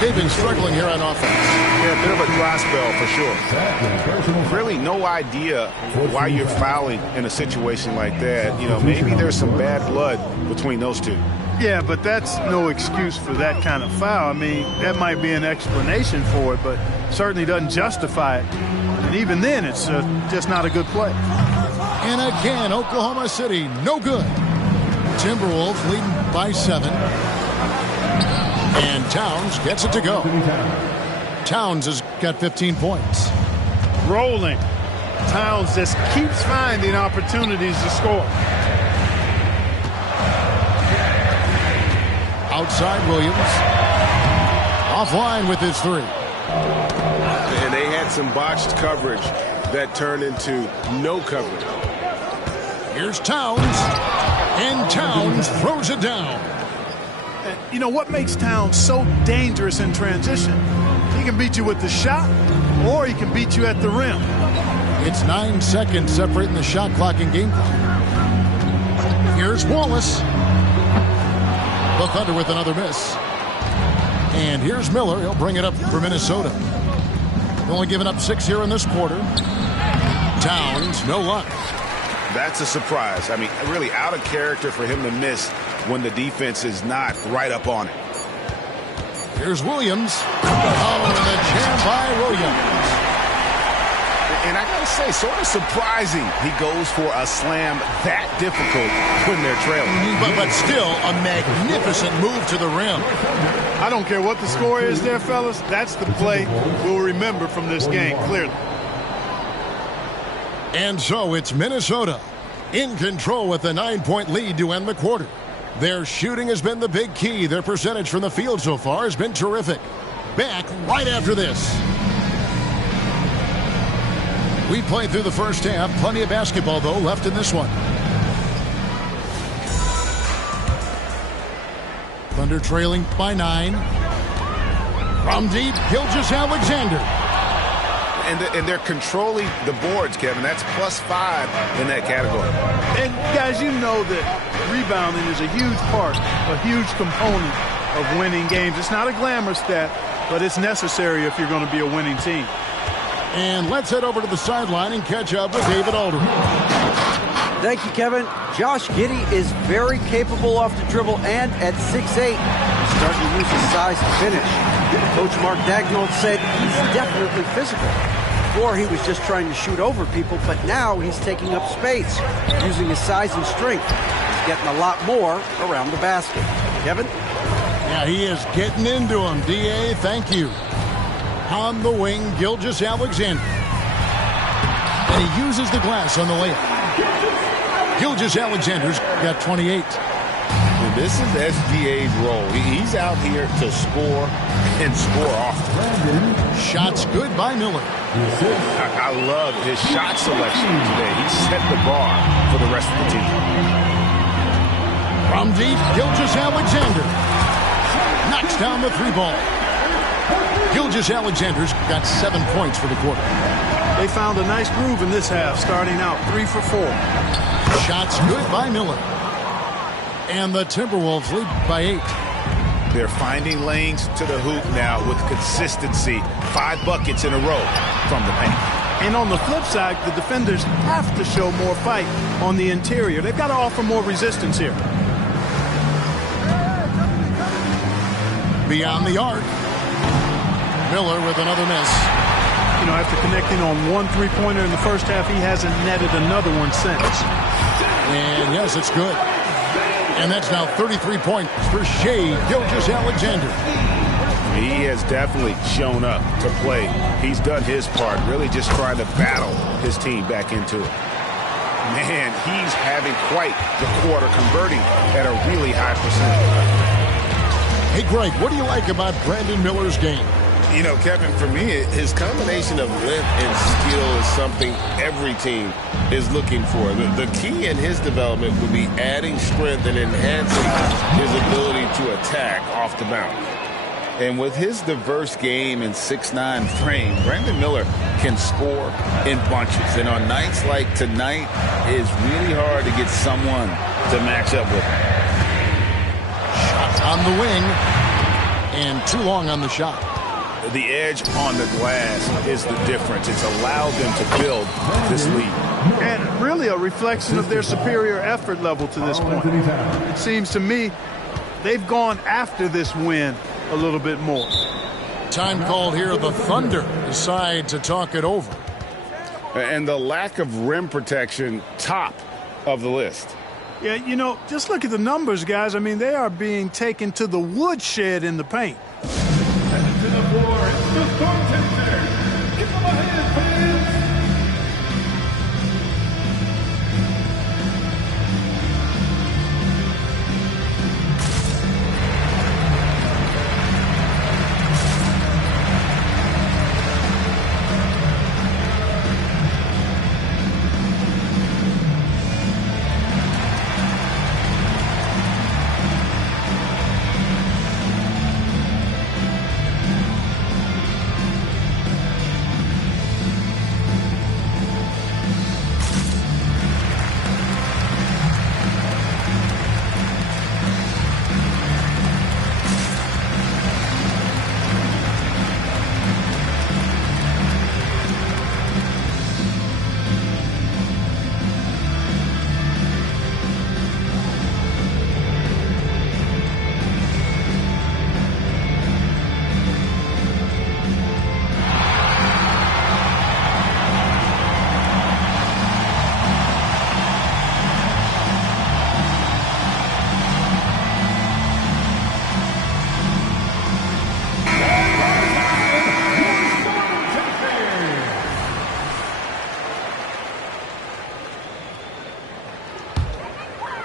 They've been struggling here on offense. Yeah, a bit of a dry spell for sure. Really no idea why you're fouling in a situation like that. You know, maybe there's some bad blood between those two. Yeah, but that's no excuse for that kind of foul. I mean, that might be an explanation for it, but certainly doesn't justify it. And even then, it's just not a good play. And again, Oklahoma City, no good. Timberwolves leading by 7. And Towns gets it to go. Towns has got 15 points. Rolling. Towns just keeps finding opportunities to score. Outside Williams. Offline with his 3. And they had some botched coverage that turned into no coverage. Here's Towns. And Towns throws it down. You know what makes Towns so dangerous in transition? He can beat you with the shot, or he can beat you at the rim. It's 9 seconds separating the shot clock and game clock. Here's Wallace. The Thunder with another miss. And here's Miller. He'll bring it up for Minnesota. Only giving up 6 here in this quarter. Towns, no luck. That's a surprise. I mean, really out of character for him to miss when the defense is not right up on it. Here's Williams. Oh, and the jam by Williams. And I got to say, sort of surprising he goes for a slam that difficult when they're trailing. But still a magnificent move to the rim. I don't care what the score is there, fellas. That's the play we'll remember from this game, clearly. And so it's Minnesota in control with a 9-point lead to end the quarter. Their shooting has been the big key. Their percentage from the field so far has been terrific. Back right after this. We played through the first half. Plenty of basketball, though, left in this one. Thunder trailing by 9. From deep, Gilgeous-Alexander. And they're controlling the boards, Kevin. That's +5 in that category. And, guys, you know that rebounding is a huge part, a huge component of winning games. It's not a glamour stat, but it's necessary if you're going to be a winning team. And let's head over to the sideline and catch up with David Aldridge. Thank you, Kevin. Josh Giddey is very capable off the dribble, and at 6'8", starting to use his size to finish. Coach Mark Daigneault said he's definitely physical. Before, he was just trying to shoot over people, but now he's taking up space, using his size and strength. He's getting a lot more around the basket. Kevin? Yeah, he is getting into him. D.A., thank you. On the wing, Gilgeous-Alexander. And he uses the glass on the layup. Gilgeous-Alexander's got 28. And this is SGA's role. He's out here to score and score often. Shots good by Miller. I love his shot selection today. He set the bar for the rest of the team. From deep, Gilgeous-Alexander knocks down the 3 ball. Gilgeous-Alexander's got 7 points for the quarter. They found a nice groove in this half, starting out 3 for 4. Shots good by Miller. And the Timberwolves lead by 8. They're finding lanes to the hoop now with consistency. 5 buckets in a row from the paint. And on the flip side, the defenders have to show more fight on the interior. They've got to offer more resistance here. Beyond the arc. Miller with another miss. You know, after connecting on 1 3-pointer in the first half, he hasn't netted another one since. And yes, it's good. And that's now 33 points for Shai Gilgeous-Alexander. He has definitely shown up to play. He's done his part, really just trying to battle his team back into it. Man, he's having quite the quarter, converting at a really high percentage. Hey, Greg, what do you like about Brandon Miller's game? You know, Kevin, for me, his combination of length and skill is something every team is looking for. The key in his development will be adding strength and enhancing his ability to attack off the bounce. And with his diverse game and 6'9" frame, Brandon Miller can score in bunches. And on nights like tonight, it's really hard to get someone to match up with him. Shot on the wing, and too long on the shot. The edge on the glass is the difference. It's allowed them to build this lead. And really a reflection of their superior effort level to this point. It seems to me they've gone after this win a little bit more. Time called here. The Thunder decide to talk it over. And the lack of rim protection, top of the list. Yeah, you know, just look at the numbers, guys. I mean, they are being taken to the woodshed in the paint. And to the floor, it's the Storm Chasers. Give them a hand, fans.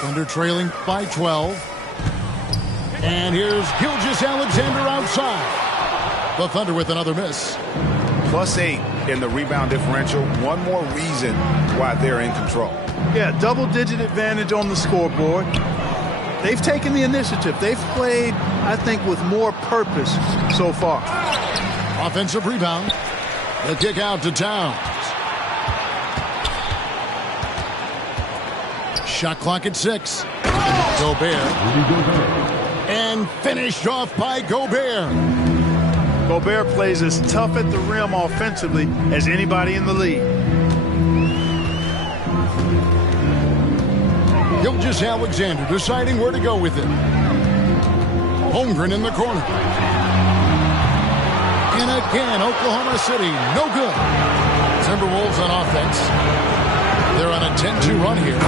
Thunder trailing by 12. And here's Gilgeous-Alexander outside. The Thunder with another miss. +8 in the rebound differential. One more reason why they're in control. Yeah, double-digit advantage on the scoreboard. They've taken the initiative. They've played, I think, with more purpose so far. Offensive rebound. The kick out to Towns. Shot clock at 6. Gobert. And finished off by Gobert. Gobert plays as tough at the rim offensively as anybody in the league. Gilgeous-Alexander deciding where to go with it. Holmgren in the corner. And again, Oklahoma City, no good. Timberwolves on offense. They're on a 10-2 run here.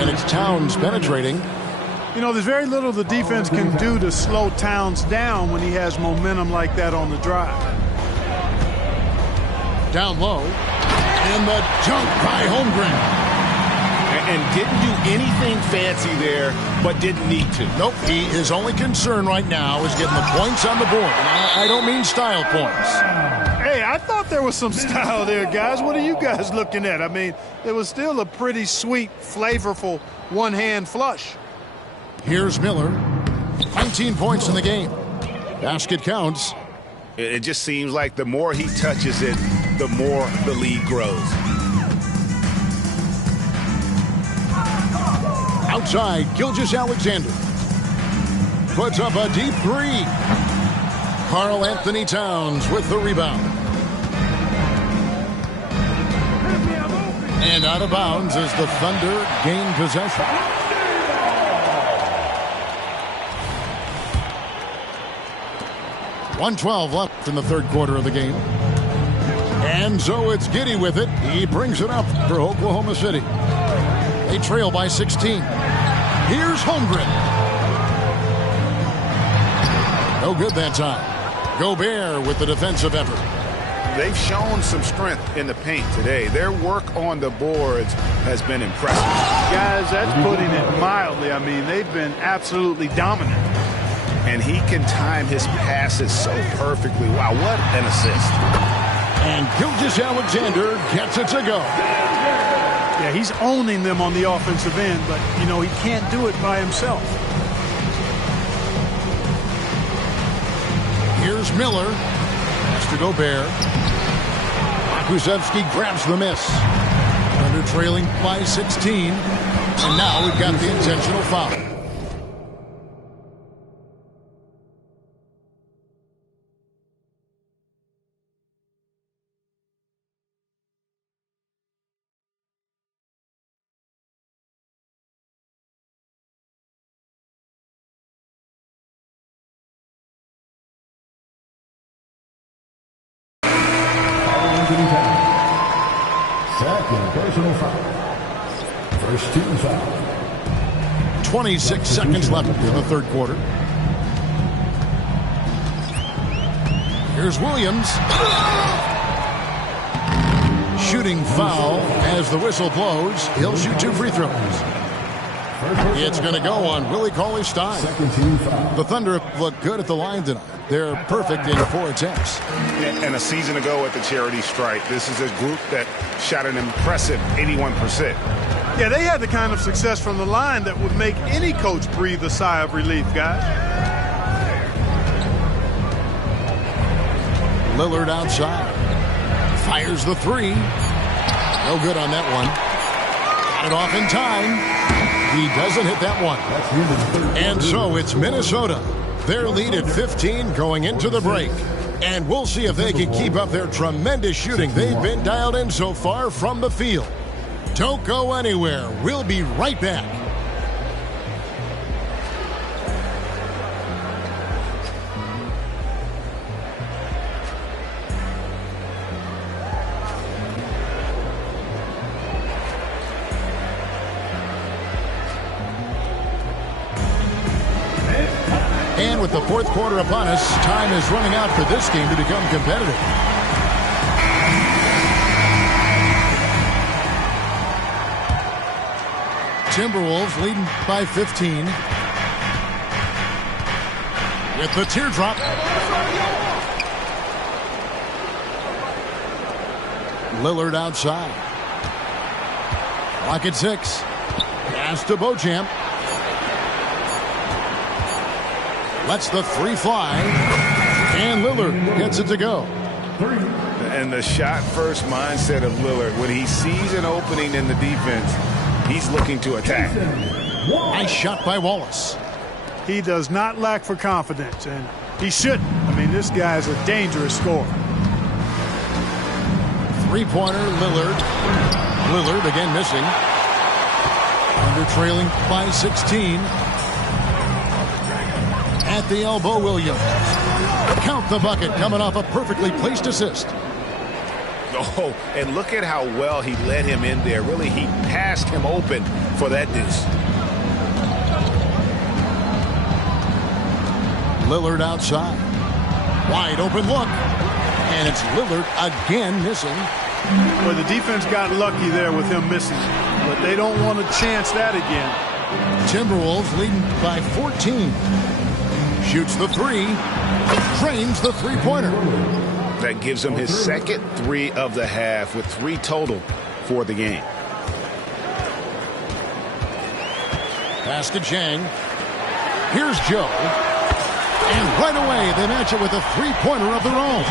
And it's Towns penetrating. You know, there's very little the defense can do to slow Towns down when he has momentum like that on the drive. Down low. And the dunk by Holmgren. And didn't do anything fancy there, but didn't need to. Nope. His only concern right now is getting the points on the board. And I don't mean style points. Hey, I thought there was some style there, guys. What are you guys looking at? I mean, it was still a pretty sweet, flavorful one-hand flush. Here's Miller. 19 points in the game. Basket counts. It just seems like the more he touches it, the more the lead grows. Outside, Gilgeous-Alexander puts up a deep three. Karl Anthony Towns with the rebound. And out of bounds as the Thunder gain possession. .112 left in the third quarter of the game. And so it's Giddey with it. He brings it up for Oklahoma City. They trail by 16. Here's Holmgren. No good that time. Gobert with the defensive effort. They've shown some strength in the paint today. Their work on the boards has been impressive. Guys, that's putting it mildly. I mean, they've been absolutely dominant. And he can time his passes so perfectly. Wow, what an assist. And Gilgeous-Alexander gets it to go. Yeah, he's owning them on the offensive end, but, you know, he can't do it by himself. Here's Miller. Pass to Gobert. Kulusevski grabs the miss. Thunder trailing by 16. And now we've got the intentional foul. Second personal foul. First team foul. 26 seconds left in the third quarter. Here's Williams. Shooting foul as the whistle blows. He'll shoot 2 free throws. It's going to go on Willie Cauley-Stein. The Thunder look good at the line tonight. They're perfect in 4 attempts. And a season ago at the charity stripe, this is a group that shot an impressive 81%. Yeah, they had the kind of success from the line that would make any coach breathe a sigh of relief, guys. Lillard outside. Fires the 3. No good on that one. Got it off in time. He doesn't hit that one. And so it's Minnesota. Their lead at 15 going into the break. And we'll see if they can keep up their tremendous shooting they've been dialed in so far from the field. Don't go anywhere. We'll be right back. And with the fourth quarter upon us, time is running out for this game to become competitive. Timberwolves leading by 15. With the teardrop. Lillard outside. Clock at 6. Pass to Beauchamp. Lets the 3 fly. And Lillard gets it to go. And the shot-first mindset of Lillard, when he sees an opening in the defense, he's looking to attack. Nice shot by Wallace. He does not lack for confidence, and he shouldn't. I mean, this guy is a dangerous scorer. Three-pointer, Lillard. Lillard again missing. Under trailing by 16. At the elbow, Williams. Count the bucket, coming off a perfectly placed assist. Oh, and look at how well he led him in there. Really, he passed him open for that deuce. Lillard outside. Wide open look. And it's Lillard again missing. Well, the defense got lucky there with him missing, but they don't want to chance that again. Timberwolves leading by 14. Shoots the 3. Drains the three-pointer. That gives him his second 3 of the half with 3 total for the game. Pass to Chang. Here's Joe. And right away, they match it with a three-pointer of their own.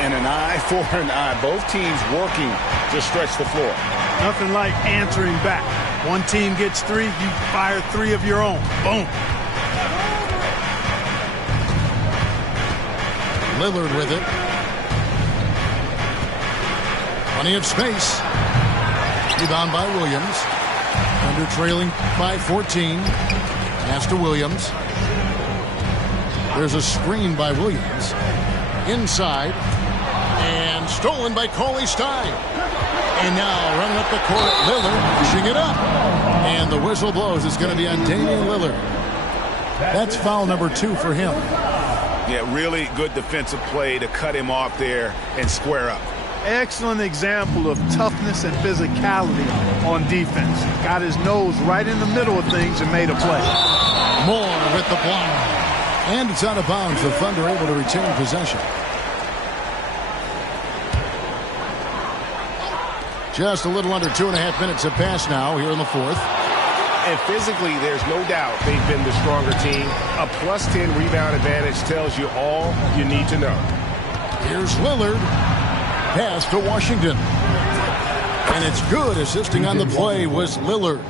And an eye for an eye. Both teams working to stretch the floor. Nothing like answering back. One team gets 3, you fire 3 of your own. Boom. Lillard with it. Plenty of space. Rebound by Williams. Under trailing by 14. Pass to Williams. There's a screen by Williams. Inside. And stolen by Cauley-Stein. And now running up the court, Lillard pushing it up. And the whistle blows. It's going to be on Damian Lillard. That's foul number 2 for him. Yeah, really good defensive play to cut him off there and square up. Excellent example of toughness and physicality on defense. Got his nose right in the middle of things and made a play. Moore with the block. And it's out of bounds. The Thunder able to retain possession. Just a little under 2.5 minutes have passed now here in the fourth. And physically, there's no doubt they've been the stronger team. A +10 rebound advantage tells you all you need to know. Here's Lillard. Pass to Washington. And it's good. Assisting on the play was Lillard.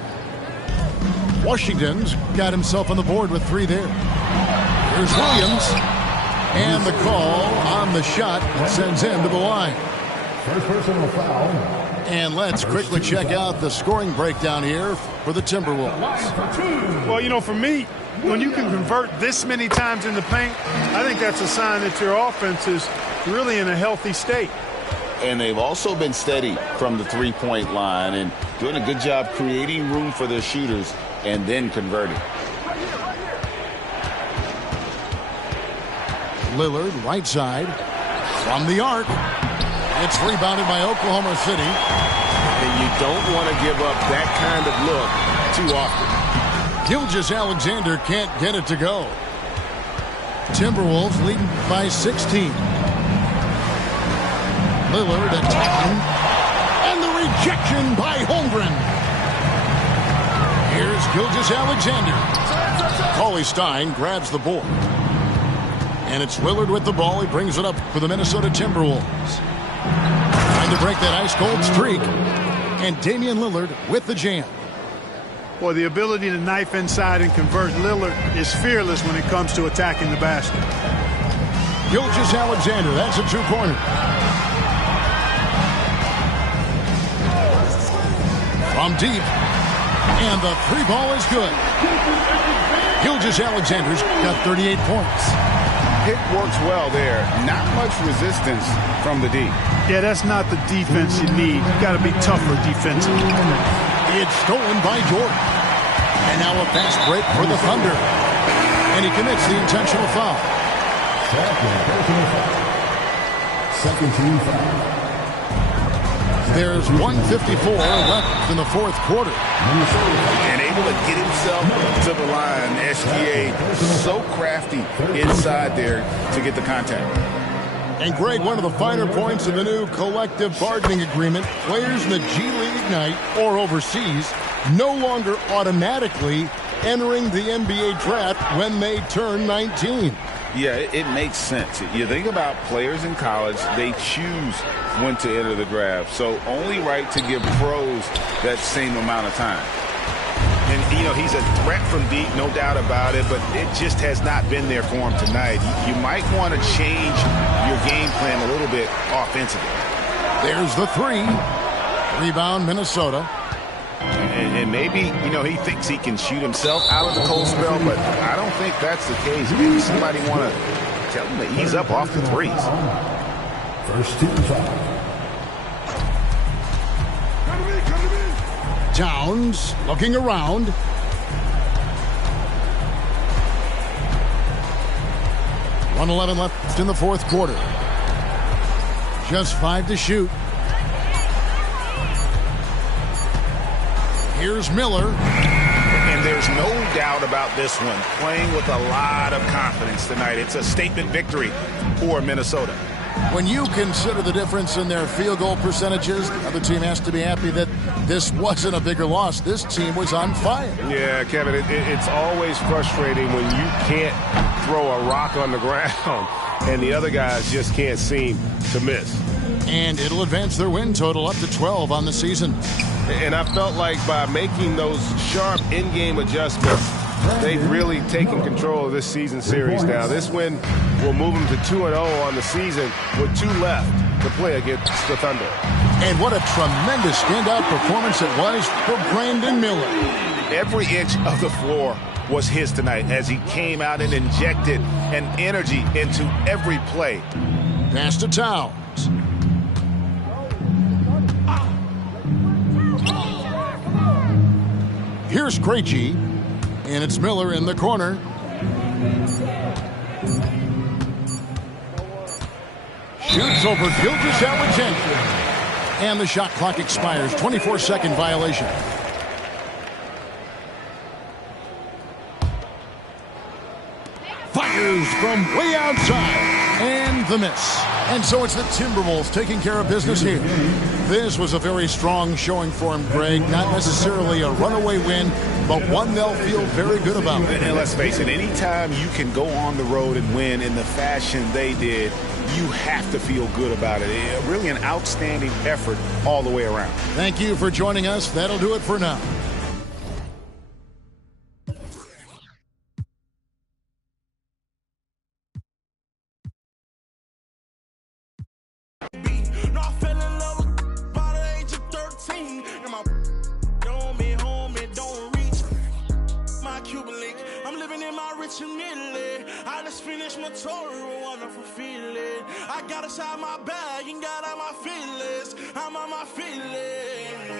Washington's got himself on the board with 3 there. Here's Williams. And the call on the shot sends him to the line. First personal foul. And let's quickly check out the scoring breakdown here for the Timberwolves. Well, you know, for me, when you can convert this many times in the paint, I think that's a sign that your offense is really in a healthy state. And they've also been steady from the three-point line and doing a good job creating room for their shooters and then converting. Lillard, right side, from the arc. It's rebounded by Oklahoma City. And you don't want to give up that kind of look too often. Gilgeous-Alexander can't get it to go. Timberwolves leading by 16. Lillard attacking. And the rejection by Holmgren. Here's Gilgeous-Alexander. Cauley-Stein grabs the board. And it's Lillard with the ball. He brings it up for the Minnesota Timberwolves. Trying to break that ice-cold streak. And Damian Lillard with the jam. Boy, the ability to knife inside and convert Lillard is fearless when it comes to attacking the basket. Gilgeous-Alexander, that's a two-pointer. From deep. And the three ball is good. Gilgeous-Alexander's got 38 points. Pick works well there. Not much resistance from the D. Yeah, that's not the defense you need. You got to be tougher defensively. It's stolen by Jordan. And now a fast break for the Thunder. And he commits the intentional foul. Second team foul. There's 1:54 left in the fourth quarter. And able to get himself to the line. SGA so crafty inside there to get the contact. And Greg, one of the finer points of the new collective bargaining agreement, players in the G League Ignite or overseas no longer automatically entering the NBA draft when they turn 19. Yeah, it makes sense. You think about players in college, they choose when to enter the draft. So only right to give pros that same amount of time. And, you know, he's a threat from deep, no doubt about it, but it just has not been there for him tonight. You might want to change your game plan a little bit offensively. There's the three. Rebound, Minnesota. And maybe, you know, he thinks he can shoot himself out of the cold spell, but I don't think that's the case. Maybe somebody want to tell him to ease up off the threes. First team foul. Towns looking around. .111 left in the fourth quarter. Just 5 to shoot. Here's Miller. And there's no doubt about this one. Playing with a lot of confidence tonight. It's a statement victory for Minnesota. When you consider the difference in their field goal percentages, the other team has to be happy that this wasn't a bigger loss. This team was on fire. Yeah, Kevin, it's always frustrating when you can't throw a rock on the ground and the other guys just can't seem to miss. And it'll advance their win total up to 12 on the season. And I felt like by making those sharp in-game adjustments, they've really taken control of this season series now. This win will move them to 2-0 on the season with 2 left to play against the Thunder. And what a tremendous standout performance it was for Brandon Miller. Every inch of the floor was his tonight as he came out and injected an energy into every play. Pass to Towns. Here's Krejci, and it's Miller in the corner. Shoots over Gilgeous Alexander. And the shot clock expires. 24-second violation. Fires from way outside. And the miss. And so it's the Timberwolves taking care of business here. This was a very strong showing for him, Greg. Not necessarily a runaway win, but one they'll feel very good about. And let's face it, anytime you can go on the road and win in the fashion they did, you have to feel good about it. Really an outstanding effort all the way around. Thank you for joining us. That'll do it for now. I just finished my tour, a wonderful feeling. I got inside my bag and got out my feelings. I'm on my feelings.